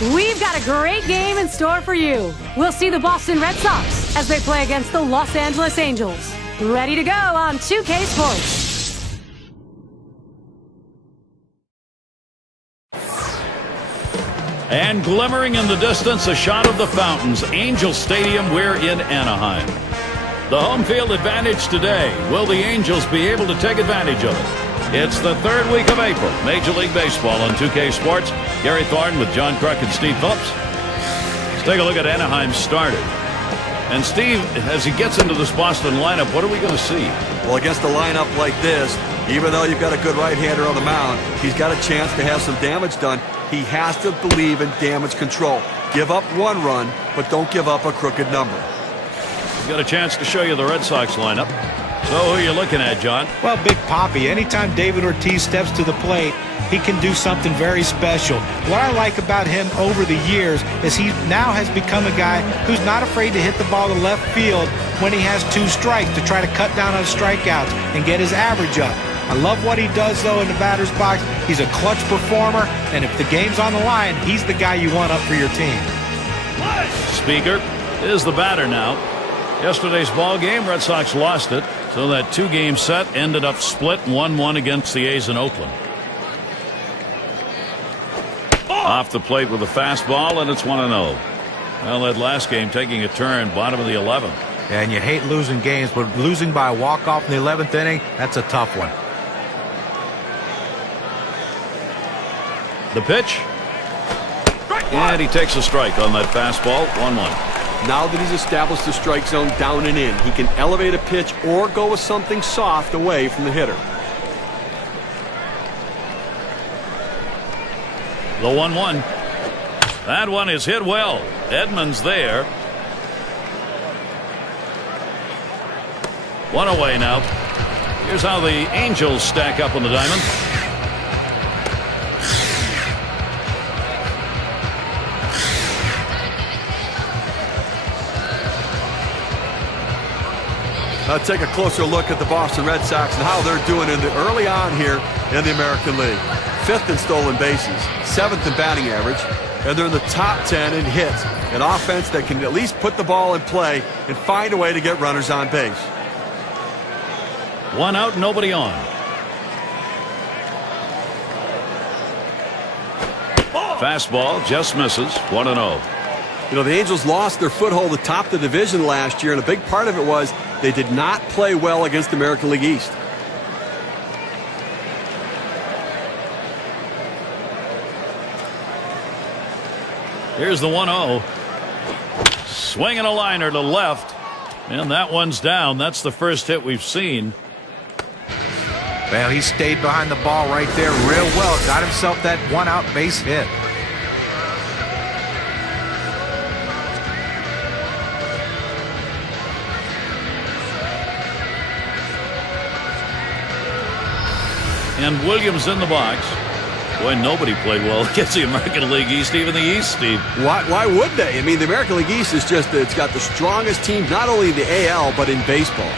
We've got a great game in store for you. We'll see the Boston Red Sox as they play against the Los Angeles Angels. Ready to go on 2K Sports. And glimmering in the distance, a shot of the fountains. Angel Stadium, we're in Anaheim. The home field advantage today. Will the Angels be able to take advantage of it? It's the third week of April. Major League Baseball on 2K Sports. Gary Thornton with John Kruk and Steve Phillips. Let's take a look at Anaheim's starter. And Steve, as he gets into this Boston lineup, what are we going to see? Well, against a lineup like this, even though you've got a good right-hander on the mound, he's got a chance to have some damage done. He has to believe in damage control. Give up one run, but don't give up a crooked number. He's got a chance to show you the Red Sox lineup. So who are you looking at, John? Well, Big Papi, anytime David Ortiz steps to the plate, he can do something very special. What I like about him over the years is he now has become a guy who's not afraid to hit the ball to left field when he has 2 strikes to try to cut down on strikeouts and get his average up. I love what he does, though, in the batter's box. He's a clutch performer, and if the game's on the line, he's the guy you want up for your team. Speaker is the batter now. Yesterday's ball game, Red Sox lost it, so that 2-game set ended up split 1-1 against the A's in Oakland. Off the plate with a fastball, and it's 1-0. Well, that last game taking a turn, bottom of the 11th. And you hate losing games, but losing by a walk-off in the 11th inning, that's a tough one. The pitch. And he takes a strike on that fastball, 1-1. Now that he's established the strike zone down and in, he can elevate a pitch or go with something soft away from the hitter. The 1-1. That one is hit well. Edmonds there. 1 away now. Here's how the Angels stack up on the diamond. Let's take a closer look at the Boston Red Sox and how they're doing early on here in the American League. 5th in stolen bases, 7th in batting average, and they're in the top 10 in hits. An offense that can at least put the ball in play and find a way to get runners on base. 1 out, nobody on. Fastball just misses. 1-0. You know, the Angels lost their foothold atop the division last year, and a big part of it was they did not play well against the American League East. Here's the 1-0. Swinging a liner to left, and that one's down. That's the first hit we've seen. Well, he stayed behind the ball right there real well. Got himself that 1-out base hit. And Williams in the box. Boy, nobody played well against the American League East, even the East, Steve. Why would they? I mean, the American League East is just, it's got the strongest team, not only in the AL, but in baseball.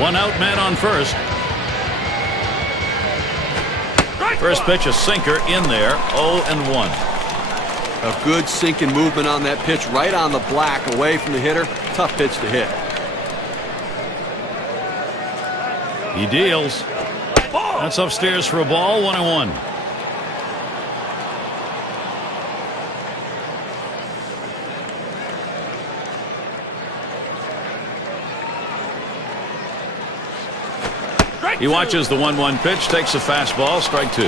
1 out, man on first. First pitch, a sinker in there, 0-1. A good sinking movement on that pitch, right on the black, away from the hitter. Tough pitch to hit. He deals. That's upstairs for a ball, 1-1. He watches the 1-1 pitch, takes a fastball, strike 2.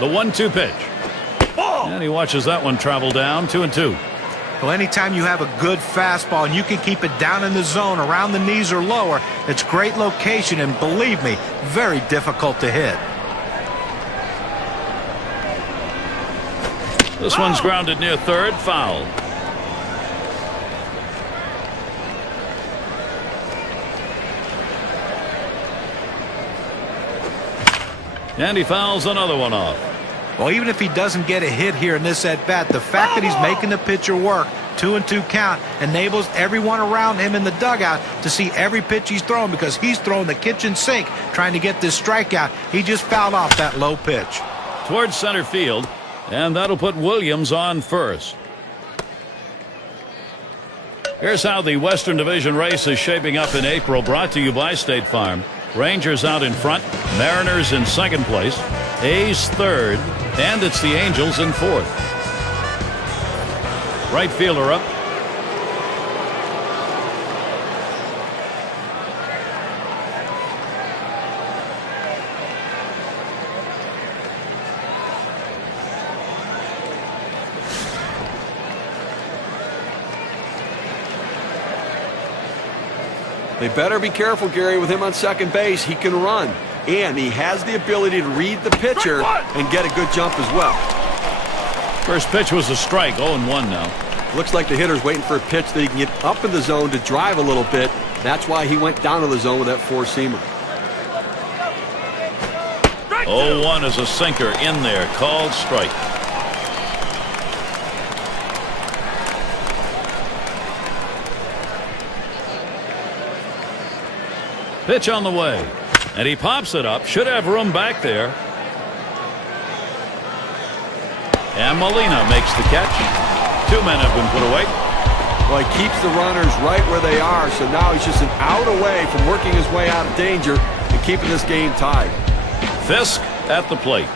The 1-2 pitch. And he watches that one travel down, 2-2. Well, anytime you have a good fastball and you can keep it down in the zone around the knees or lower, it's great location and, believe me, very difficult to hit. This one's grounded near third, foul. And he fouls another one off. Well, even if he doesn't get a hit here in this at-bat, the fact that he's making the pitcher work 2-2 count enables everyone around him in the dugout to see every pitch he's throwing, because he's throwing the kitchen sink trying to get this strikeout. He just fouled off that low pitch. Towards center field, and that'll put Williams on first. Here's how the Western Division race is shaping up in April, brought to you by State Farm. Rangers out in front, Mariners in second place, A's third, and it's the Angels in fourth. Right fielder up. They better be careful, Gary, with him on second base. He can run, and he has the ability to read the pitcher and get a good jump as well. First pitch was a strike, 0-1 now. Looks like the hitter's waiting for a pitch that he can get up in the zone to drive a little bit. That's why he went down to the zone with that four-seamer. 0-1 is a sinker in there, called strike. Pitch on the way, and he pops it up. Should have room back there. And Molina makes the catch. 2 men have been put away. Well, he keeps the runners right where they are, so now he's just an out away from working his way out of danger and keeping this game tied. Fisk at the plate.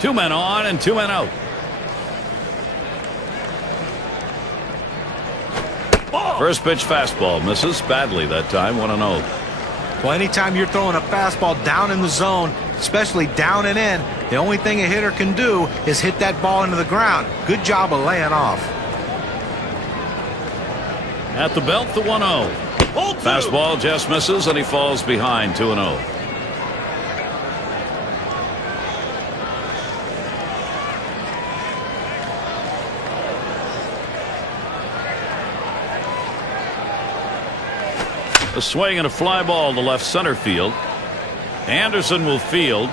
Two men on and 2 men out. First pitch fastball misses badly that time. 1-0. Well, anytime you're throwing a fastball down in the zone, especially down and in, the only thing a hitter can do is hit that ball into the ground. Good job of laying off. At the belt, the 1-0. Fastball just misses, and he falls behind. 2-0. A swing and a fly ball to left center field. Anderson will field.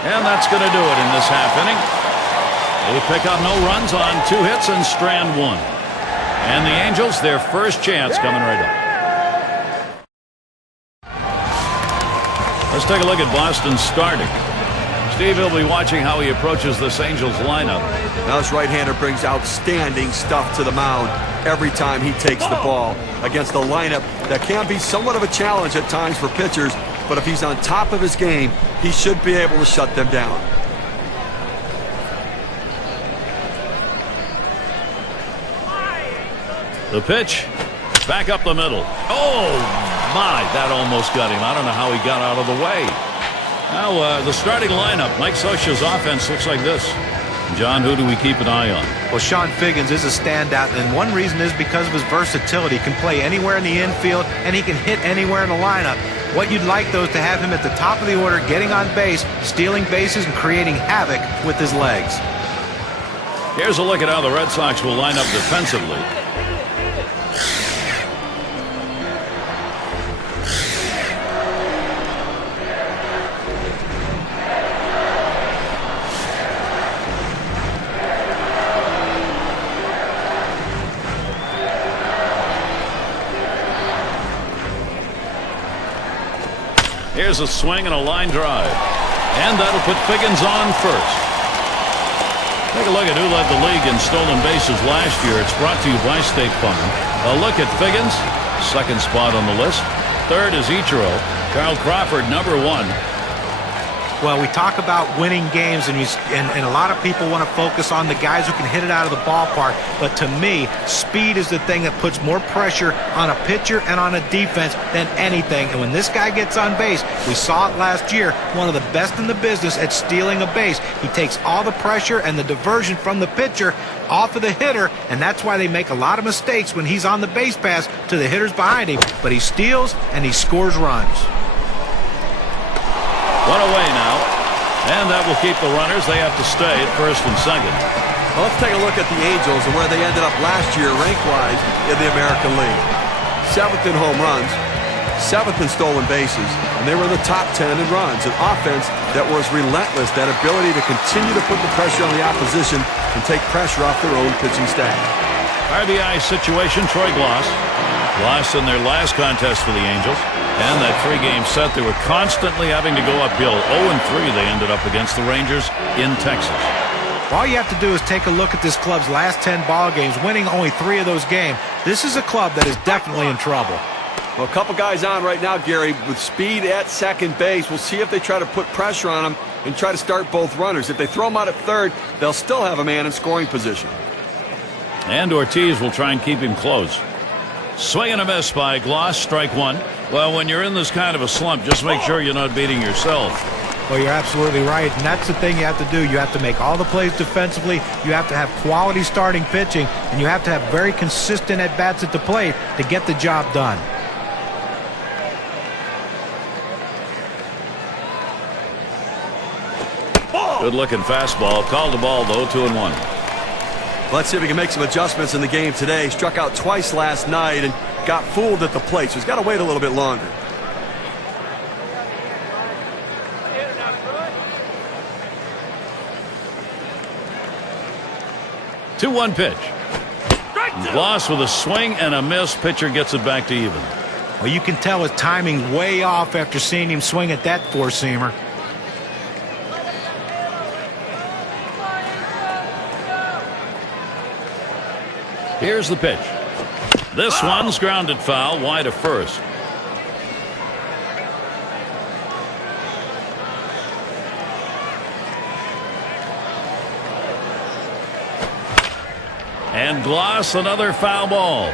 And that's going to do it in this half inning. They pick up no runs on 2 hits and strand 1. And the Angels, their first chance coming right up. Let's take a look at Boston starting. Steve will be watching how he approaches this Angels lineup. Now this right-hander brings outstanding stuff to the mound every time he takes the ball against a lineup that can be somewhat of a challenge at times for pitchers, but if he's on top of his game, he should be able to shut them down. The pitch, back up the middle. Oh, my, that almost got him. I don't know how he got out of the way. Now, the starting lineup, Mike Scioscia's offense looks like this. John, who do we keep an eye on? Well, Sean Figgins is a standout, and one reason is because of his versatility. He can play anywhere in the infield, and he can hit anywhere in the lineup. What you'd like, though, is to have him at the top of the order, getting on base, stealing bases, and creating havoc with his legs. Here's a look at how the Red Sox will line up defensively. Here's a swing and a line drive. And that'll put Figgins on first. Take a look at who led the league in stolen bases last year. It's brought to you by State Farm. A look at Figgins, second spot on the list. Third is Ichiro. Carl Crawford, number 1. Well, we talk about winning games, and a lot of people want to focus on the guys who can hit it out of the ballpark. But to me, speed is the thing that puts more pressure on a pitcher and on a defense than anything. And when this guy gets on base, we saw it last year, one of the best in the business at stealing a base. He takes all the pressure and the diversion from the pitcher off of the hitter, and that's why they make a lot of mistakes when he's on the base pass to the hitters behind him. But he steals and he scores runs. One away now, and that will keep the runners. They have to stay at first and second. Well, let's take a look at the Angels and where they ended up last year rank-wise in the American League. 7th in home runs, 7th in stolen bases, and they were in the top 10 in runs. An offense that was relentless, that ability to continue to put the pressure on the opposition and take pressure off their own pitching staff. RBI situation, Troy Glaus. Glaus in their last contest for the Angels. And that 3-game set, they were constantly having to go uphill. 0-3 they ended up against the Rangers in Texas. All you have to do is take a look at this club's last 10 ball games, winning only 3 of those games. This is a club that is definitely in trouble. Well, a couple guys on right now, Gary, with speed at second base. We'll see if they try to put pressure on them and try to start both runners. If they throw them out at third, they'll still have a man in scoring position. And Ortiz will try and keep him close. Swing and a miss by Glaus, strike 1. Well, when you're in this kind of a slump, just make sure you're not beating yourself. Well, you're absolutely right, and that's the thing you have to do. You have to make all the plays defensively. You have to have quality starting pitching, and you have to have very consistent at-bats at the plate to get the job done. Good-looking fastball. Called the ball, though, 2-1. Let's see if he can make some adjustments in the game today. Struck out twice last night and got fooled at the plate, so he's got to wait a little bit longer. Two-one pitch. Glaus with a swing and a miss. Pitcher gets it back to even. Well, you can tell his timing's way off after seeing him swing at that four-seamer. Here's the pitch. This one's grounded foul, wide of first. And Glaus, another foul ball.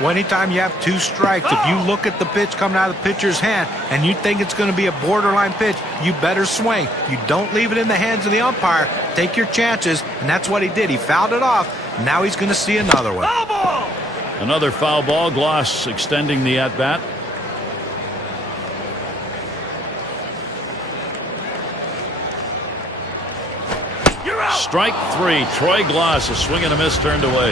Well, anytime you have 2 strikes, if you look at the pitch coming out of the pitcher's hand and you think it's going to be a borderline pitch, you better swing. You don't leave it in the hands of the umpire. Take your chances, and that's what he did. He fouled it off. Now he's going to see another one. Foul ball! Another foul ball. Glaus extending the at-bat. Strike 3. Troy Glaus, a swing and a miss turned away.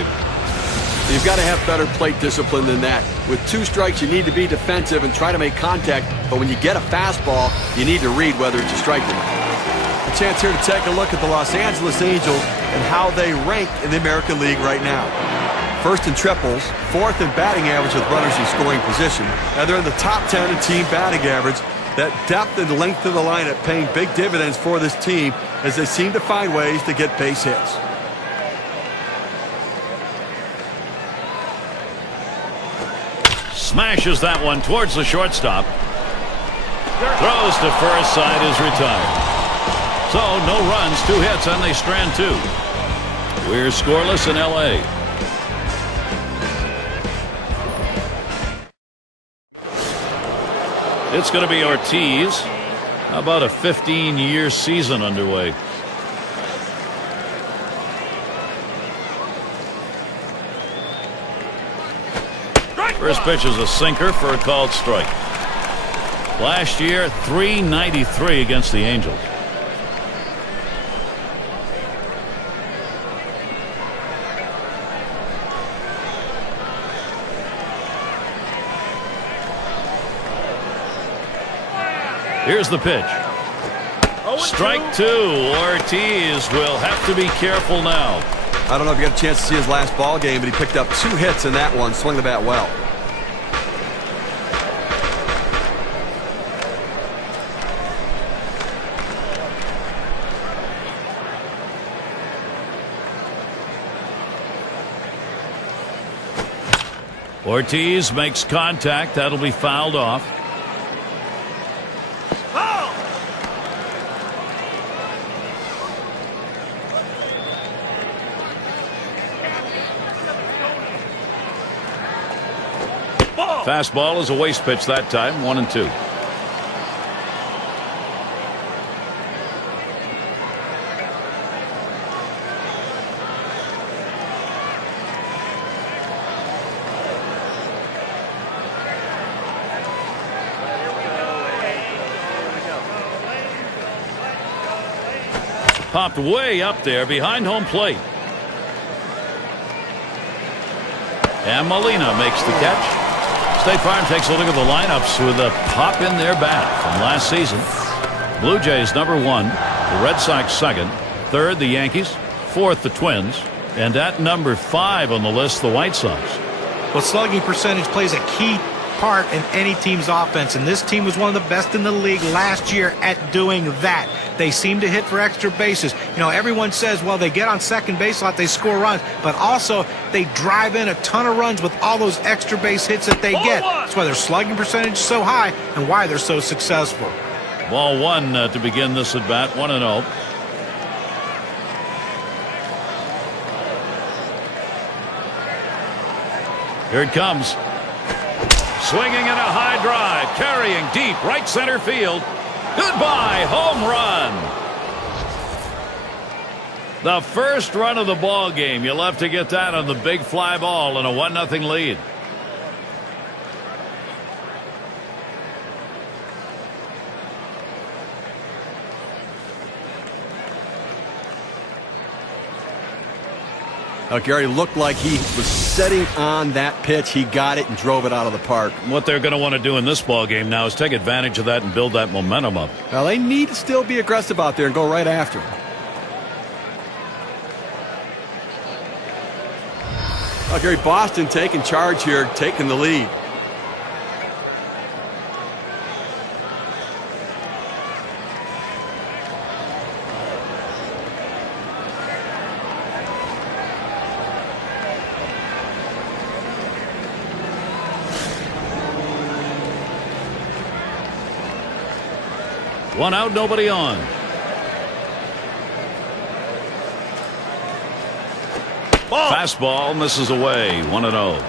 You've got to have better plate discipline than that. With 2 strikes, you need to be defensive and try to make contact. But when you get a fastball, you need to read whether it's a strike or not. A chance here to take a look at the Los Angeles Angels and how they rank in the American League right now. First in triples, 4th in batting average with runners in scoring position, and they're in the top 10 in team batting average. That depth and length of the lineup paying big dividends for this team as they seem to find ways to get base hits. Smashes that one towards the shortstop. Throws to first, side is retired. So no runs, 2 hits, and they strand 2. We're scoreless in L.A. It's going to be Ortiz. How about a 15-year season underway? First pitch is a sinker for a called strike. Last year, .393 against the Angels. Here's the pitch. Strike 2. Ortiz will have to be careful now. I don't know if you got a chance to see his last ball game, but he picked up 2 hits in that one, swung the bat well. Ortiz makes contact. That'll be fouled off. Fastball is a waste pitch that time, 1-2. Popped way up there behind home plate. And Molina makes the catch. State Farm takes a look at the lineups with a pop in their bat from last season. Blue Jays #1, the Red Sox 2nd, 3rd the Yankees, 4th the Twins, and at #5 on the list the White Sox. Well, slugging percentage plays a key part in any team's offense, and this team was one of the best in the league last year at doing that. They seem to hit for extra bases. You know, everyone says, well, they get on second base a lot, they score runs, but also they drive in a ton of runs with all those extra base hits that they get. That's why their slugging percentage is so high and why they're so successful. Ball 1 to begin this at bat, 1-0. Here it comes. Swinging in a high drive, carrying deep right center field. Goodbye, home run. The first run of the ball game. You'll have to get that on the big fly ball and a 1-0 lead. Now, Gary, looked like he was setting on that pitch. He got it and drove it out of the park. What they're going to want to do in this ball game now is take advantage of that and build that momentum up. Well, they need to still be aggressive out there and go right after him. Well, Gary, Boston taking charge here, taking the lead. One out, nobody on. Fastball misses away, 1-0.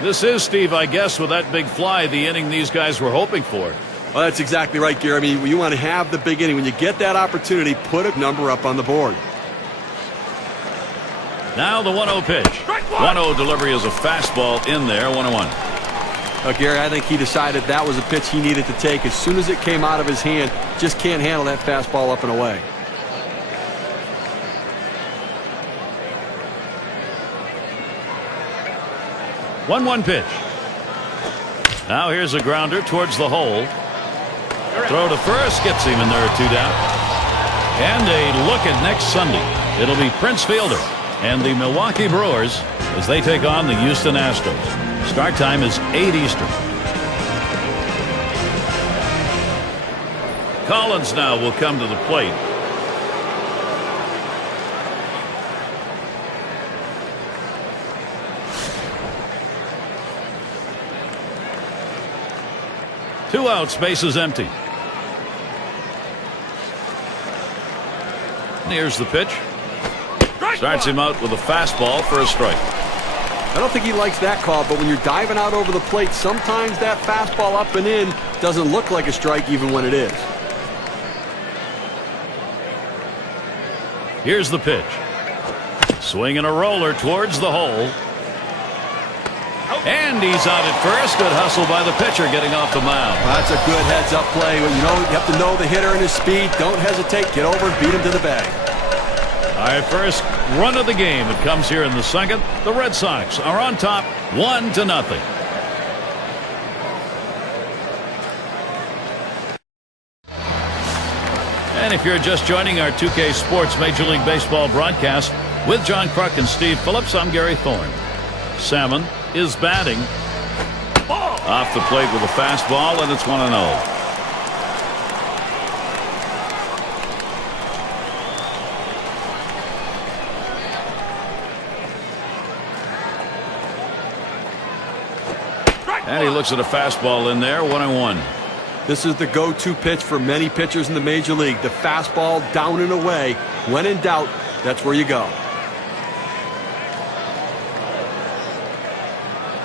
This is, Steve, I guess, with that big fly, the inning these guys were hoping for. Well, that's exactly right, Gary. I mean, you want to have the big inning. When you get that opportunity, put a number up on the board. Now the 1-0 pitch. 1-0 delivery is a fastball in there, 1-1. Gary, I think he decided that was a pitch he needed to take as soon as it came out of his hand. Just can't handle that fastball up and away. One pitch. Now here's a grounder towards the hole. Throw to first gets him, and there are 2 down. And a look at next Sunday. It'll be Prince Fielder and the Milwaukee Brewers as they take on the Houston Astros. Start time is 8 Eastern. Collins now will come to the plate. Two out, space is empty. Here's the pitch. Starts him out with a fastball for a strike. I don't think he likes that call, but when you're diving out over the plate, sometimes that fastball up and in doesn't look like a strike even when it is. Here's the pitch. Swinging a roller towards the hole. And he's out at first. Good hustle by the pitcher getting off the mound. Well, that's a good heads-up play. You have to know the hitter and his speed. Don't hesitate. Get over and beat him to the bag. All right, first run of the game. It comes here in the second. The Red Sox are on top 1-0. And if you're just joining our 2K Sports Major League Baseball broadcast with John Kruk and Steve Phillips, I'm Gary Thorne. Salmon is batting. Off the plate with a fastball, and it's 1-0. And he looks at a fastball in there, 1-1. This is the go-to pitch for many pitchers in the Major League. The fastball down and away. When in doubt, that's where you go.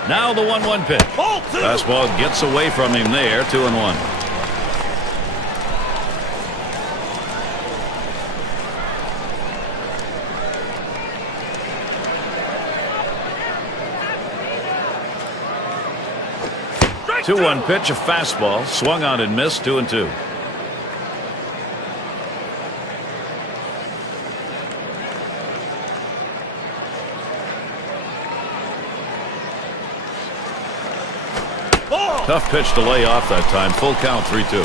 Now the 1-1 pitch. Fastball gets away from him there, 2-1. Two-one pitch, a fastball, swung on and missed, 2-2. Tough pitch to lay off that time. Full count, 3-2.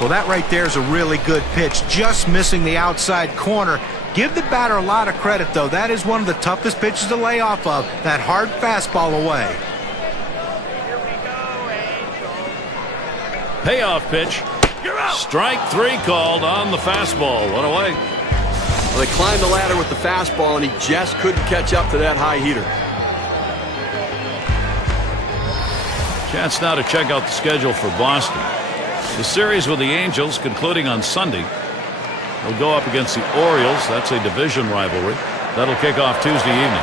Well, that right there is a really good pitch, just missing the outside corner. Give the batter a lot of credit, though. That is one of the toughest pitches to lay off of, that hard fastball away. Payoff pitch. Strike 3 called on the fastball. 1 away. Well, they climbed the ladder with the fastball, and he just couldn't catch up to that high heater. Chance now to check out the schedule for Boston. The series with the Angels concluding on Sunday. They'll go up against the Orioles. That's a division rivalry. That'll kick off Tuesday evening.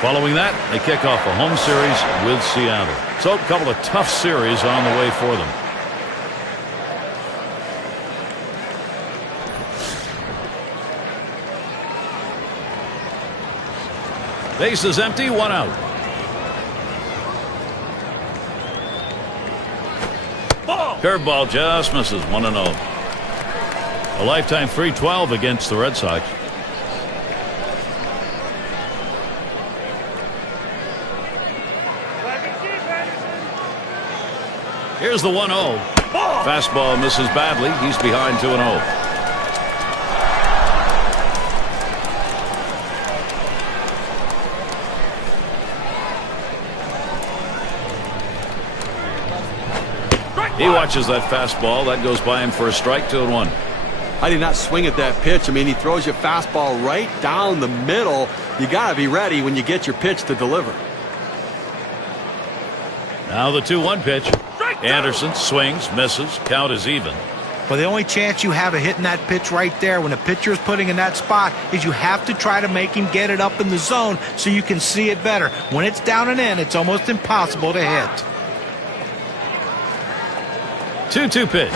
Following that, they kick off a home series with Seattle. So a couple of tough series on the way for them. Base is empty, 1 out. Curveball just misses, 1-0. A lifetime 312 against the Red Sox. Here's the 1-0. Fastball misses badly. He's behind 2-0. He watches that fastball. That goes by him for a strike, 2-1. I did not swing at that pitch. I mean, he throws your fastball right down the middle. You got to be ready when you get your pitch to deliver. Now the 2-1 pitch. Anderson swings, misses. Count is even. Well, the only chance you have of hitting that pitch right there when a pitcher is putting in that spot is you have to try to make him get it up in the zone so you can see it better. When it's down and in, it's almost impossible to hit. 2-2 pitch.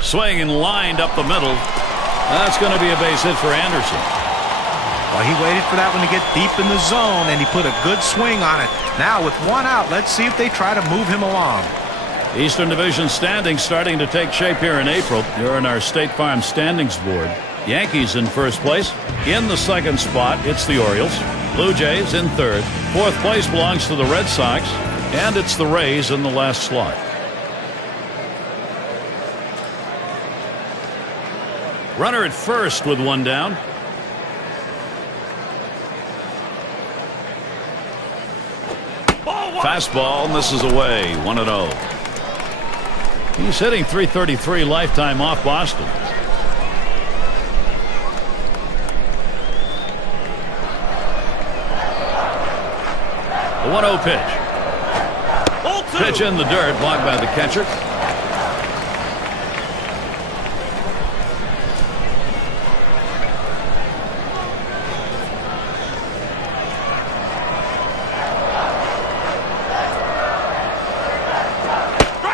Swing and lined up the middle. That's going to be a base hit for Anderson. Well, he waited for that one to get deep in the zone, and he put a good swing on it. Now, with 1 out, let's see if they try to move him along. Eastern Division standings starting to take shape here in April. You're in our State Farm standings board. Yankees in first place. In the second spot, it's the Orioles. Blue Jays in third. Fourth place belongs to the Red Sox. And it's the Rays in the last slot. Runner at first with 1 down. Fastball misses away, 1-0. He's hitting .333 lifetime off Boston. The 1-0 pitch. Pitch in the dirt, blocked by the catcher.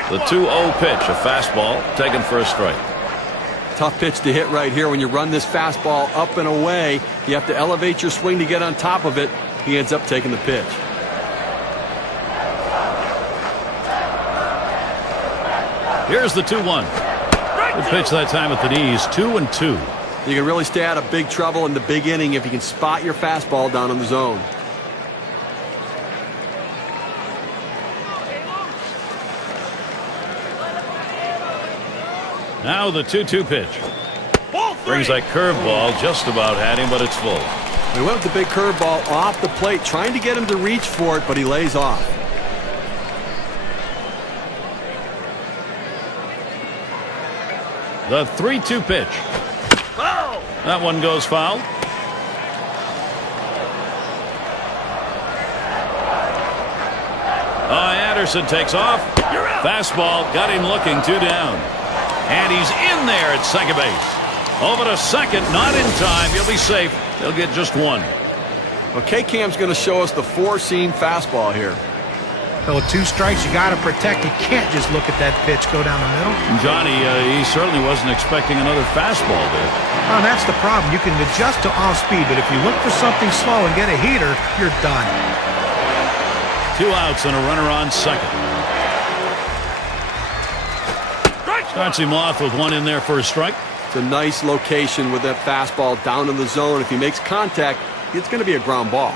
The 2-0 pitch, a fastball taken for a strike. Tough pitch to hit right here. When you run this fastball up and away, you have to elevate your swing to get on top of it. He ends up taking the pitch. Here's the 2-1. Good pitch that time at the knees, 2-2. You can really stay out of big trouble in the big inning if you can spot your fastball down in the zone. Now the 2-2 pitch. Brings that curveball, just about had him, but it's full. He went with the big curveball off the plate, trying to get him to reach for it, but he lays off. The 3-2 pitch. That one goes foul. Anderson takes off. Fastball got him looking, 2 down. And he's in there at second base. Over to second, not in time. He'll be safe. They'll get just 1. Well, K-Cam's going to show us the 4-seam fastball here. So with 2 strikes, you got to protect. You can't just look at that pitch go down the middle. Johnny, he certainly wasn't expecting another fastball there. Well, that's the problem. You can adjust to off speed, but if you look for something slow and get a heater, you're done. 2 outs and a runner on second. Starts him off with 1 in there for a strike. It's a nice location with that fastball down in the zone. If he makes contact, it's going to be a ground ball.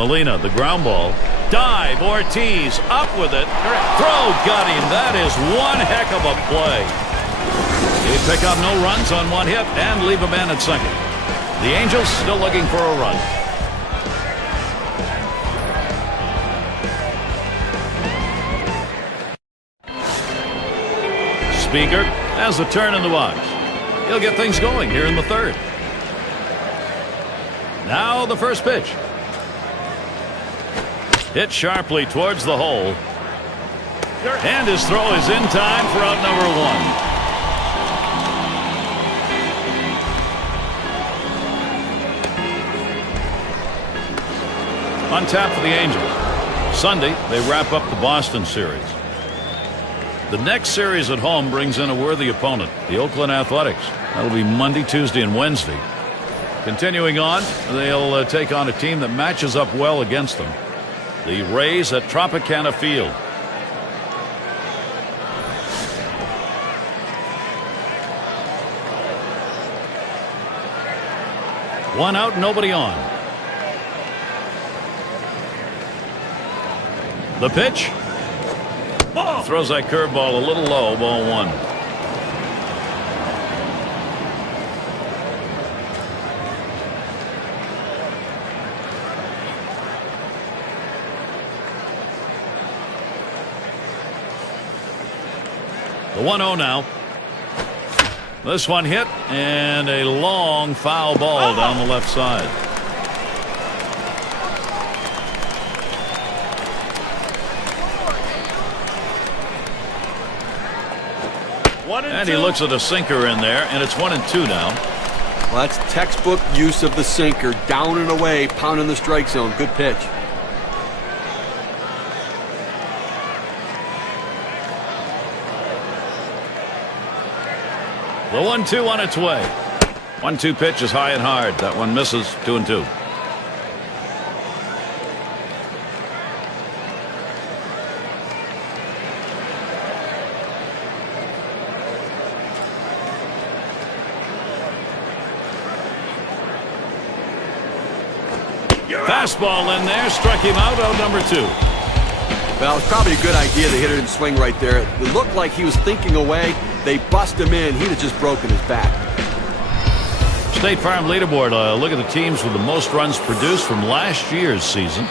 Molina, the ground ball. Dive, Ortiz, up with it. Throw, got him. That is one heck of a play. They pick up no runs on one hit and leave a man at second. The Angels still looking for a run. Speaker has a turn in the box. He'll get things going here in the third. Now the first pitch. Hit sharply towards the hole. And his throw is in time for out number one. On tap for the Angels. Sunday, they wrap up the Boston series. The next series at home brings in a worthy opponent, the Oakland Athletics. That'll be Monday, Tuesday, and Wednesday. Continuing on, they'll take on a team that matches up well against them. The Rays at Tropicana Field. One out, nobody on. The pitch. Throws that curveball a little low, ball one. The 1-0 now. This one hit, and a long foul ball down the left side. And he looks at a sinker in there, and it's 1-2 now. Well, that's textbook use of the sinker. Down and away, pounding the strike zone. Good pitch. The 1-2 on its way. 1-2 pitch is high and hard. That one misses. 2-2. Fastball in there, struck him out number 2. Well, it's probably a good idea the hitter didn't swing right there. It looked like he was thinking away. They bust him in. He'd have just broken his back. State Farm leaderboard. Look at the teams with the most runs produced from last year's season.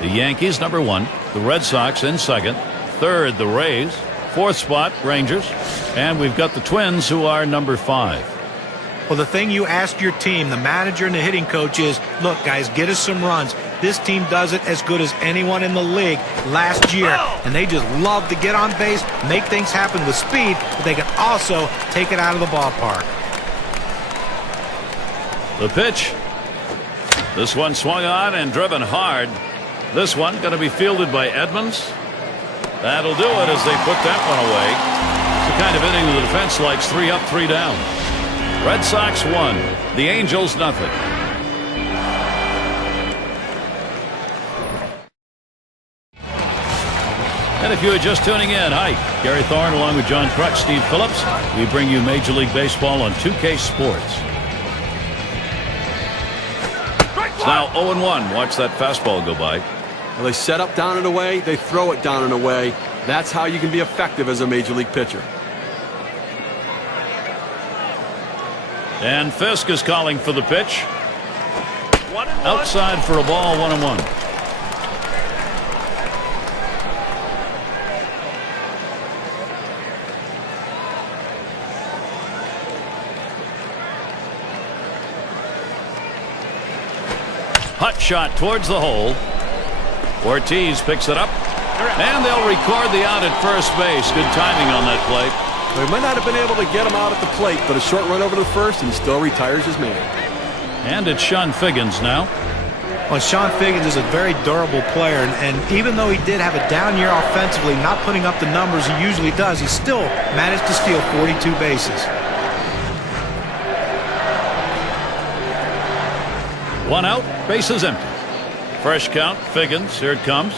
The Yankees, number 1. The Red Sox in second. Third, the Rays. Fourth spot, Rangers. And we've got the Twins, who are number 5. Well, the thing you ask your team, the manager and the hitting coach, is, look, guys, get us some runs. This team does it as good as anyone in the league last year. And they just love to get on base, make things happen with speed, but they can also take it out of the ballpark. The pitch. This one swung on and driven hard. This one going to be fielded by Edmonds. That'll do it as they put that one away. It's the kind of inning the defense likes. 3 up, 3 down. Red Sox 1. The Angels nothing. And if you are just tuning in, hi, Gary Thorne along with John Crutch, Steve Phillips. We bring you Major League Baseball on 2K Sports. It's now 0-1. Watch that fastball go by. Well, they set up down and away. They throw it down and away. That's how you can be effective as a Major League pitcher. And Fisk is calling for the pitch. Outside for a ball, 1-1. Hut shot towards the hole. Ortiz picks it up. And they'll record the out at first base. Good timing on that play. They might not have been able to get him out at the plate, but a short run over to first and still retires his man. And it's Sean Figgins now. Well, Sean Figgins is a very durable player, and even though he did have a down year offensively, not putting up the numbers he usually does, he still managed to steal 42 bases. 1 out, bases empty. Fresh count, Figgins, here it comes.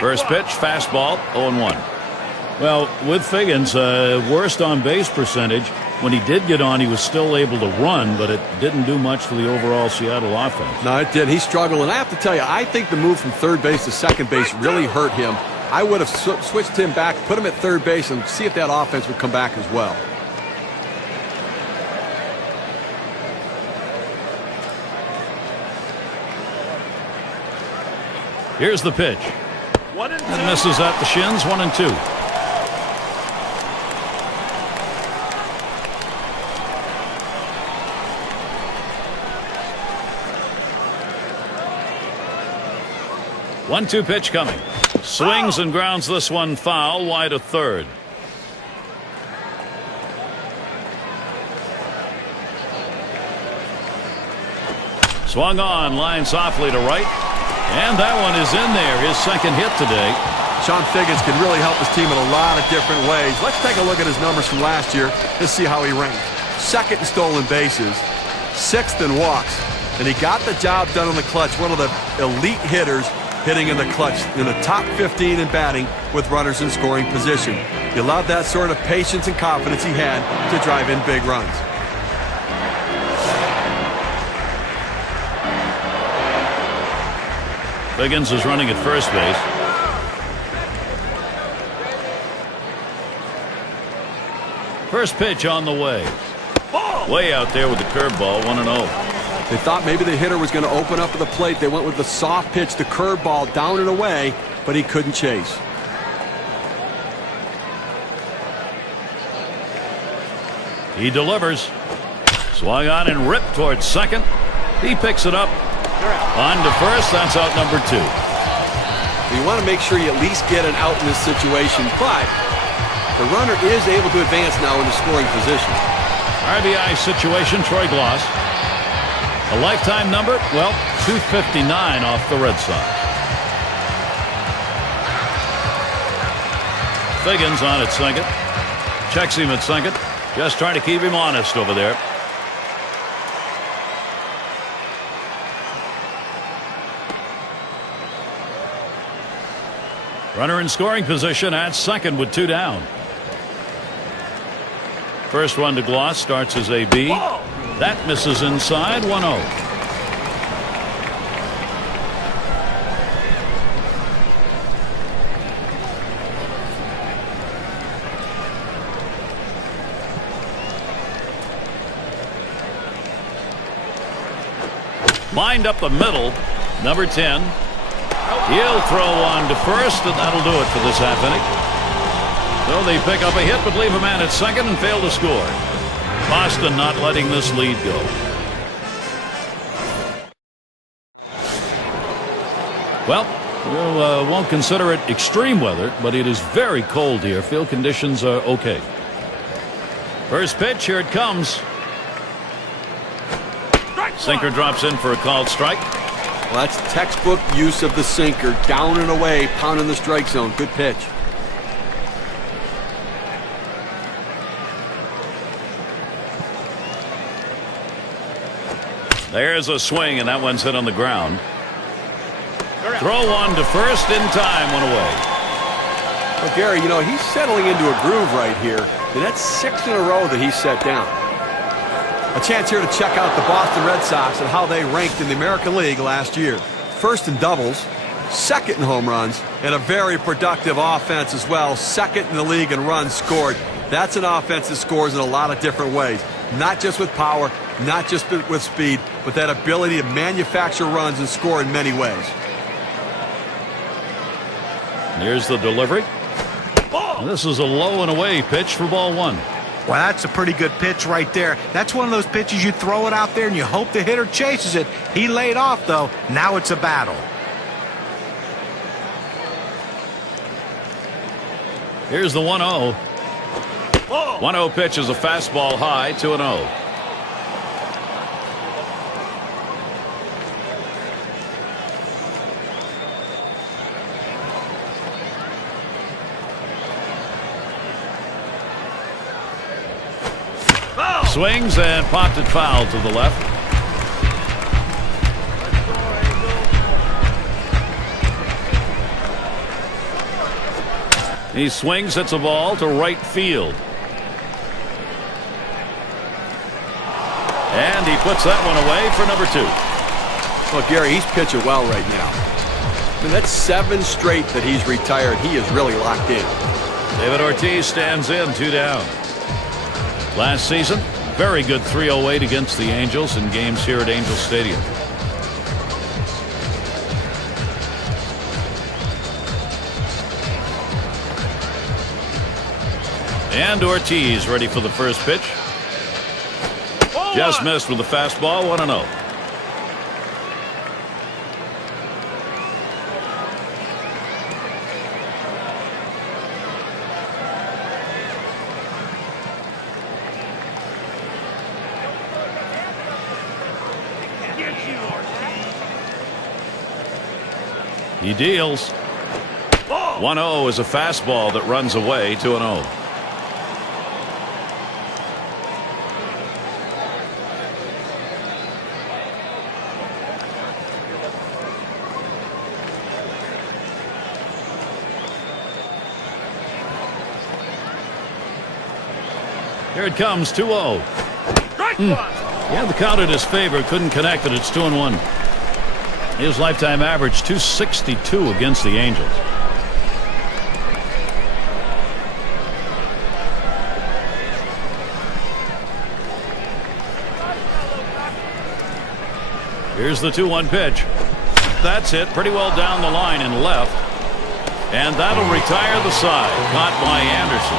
First pitch, fastball, 0-1. Well, with Figgins, worst on base percentage, When he did get on, he was still able to run, but it didn't do much for the overall Seattle offense. No, it did. He struggled, and I have to tell you, I think the move from third base to second base really hurt him. I would have switched him back, put him at third base, and see if that offense would come back as well. Here's the pitch. And misses at the shins, 1-2. One-two pitch coming. Swings and grounds this one foul, wide of third. Swung on, line softly to right. And that one is in there, his second hit today. Sean Figgins can really help his team in a lot of different ways. Let's take a look at his numbers from last year and see how he ranked. Second in stolen bases, sixth in walks, and he got the job done in the clutch. One of the elite hitters hitting in the clutch, in the top 15 in batting with runners in scoring position. You love that sort of patience and confidence he had to drive in big runs. Figgins is running at first base. First pitch on the way. Way out there with the curveball, 1-0. They thought maybe the hitter was going to open up at the plate. They went with the soft pitch, the curveball, down and away, but he couldn't chase. He delivers. Swung on and ripped towards second. He picks it up. On to first, that's out number 2. You want to make sure you at least get an out in this situation, but the runner is able to advance now in the scoring position. RBI situation, Troy Gloss. A lifetime number, well, 259 off the Red Sox. Figgins on at second. Checks him at second. Just trying to keep him honest over there. Runner in scoring position at second with 2 down. First one to Gloss starts as a B. That misses inside, 1-0. Lined up the middle, number 10. He'll throw on to first, and that'll do it for this half inning. So they pick up a hit, but leave a man at second and fail to score. Boston not letting this lead go. Well, we won't consider it extreme weather, but it is very cold here. Field conditions are okay. First pitch, here it comes. Sinker drops in for a called strike. Well, that's textbook use of the sinker. Down and away, pounding the strike zone. Good pitch. There's a swing, and that one's hit on the ground. Throw one to first in time, one away. Well, Gary, you know, he's settling into a groove right here, and that's 6 in a row that he's set down. A chance here to check out the Boston Red Sox and how they ranked in the American League last year. First in doubles, second in home runs, and a very productive offense as well. Second in the league in runs scored. That's an offense that scores in a lot of different ways. Not just with power, not just with speed, but that ability to manufacture runs and score in many ways. Here's the delivery. This is a low and away pitch for ball 1. Well, that's a pretty good pitch right there. That's one of those pitches you throw it out there and you hope the hitter chases it. He laid off, though. Now it's a battle. Here's the 1-0. 1-0 pitch is a fastball high, 2-0. Swings and popped it foul to the left. He swings, hits a ball to right field. And he puts that one away for number 2. Well, Gary, he's pitching well right now. I mean, that's 7 straight that he's retired. He is really locked in. David Ortiz stands in, 2 down. Last season, very good 308 against the Angels in games here at Angel Stadium. And Ortiz ready for the first pitch. Just missed with the fastball, 1-0. He deals. 1-0 is a fastball that runs away, 2-0. Here it comes, 2-0. Yeah, the count in his favor, couldn't connect it. It's 2-1. His lifetime average 262 against the Angels. Here's the 2-1 pitch. That's it, pretty well down the line and left. And that'll retire the side. Caught by Anderson.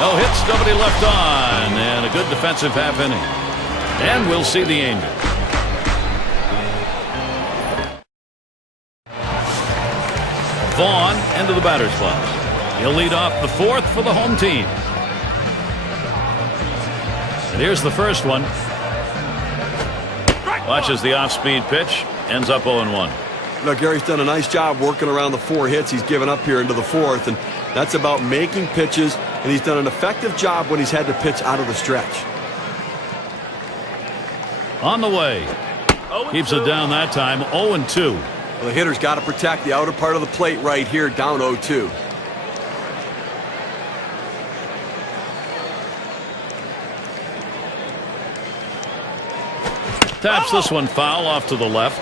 No hits, nobody left on, and a good defensive half inning. And we'll see the Angels. Vaughn into the batter's box. He'll lead off the 4th for the home team. And here's the first one. Watches the off-speed pitch. Ends up 0-1. Look, Gary's done a nice job working around the 4 hits he's given up here into the 4th, and that's about making pitches, and he's done an effective job when he's had to pitch out of the stretch. On the way. Keeps it down that time, 0-2. Well, the hitter's got to protect the outer part of the plate right here, down 0-2. Taps this one foul off to the left.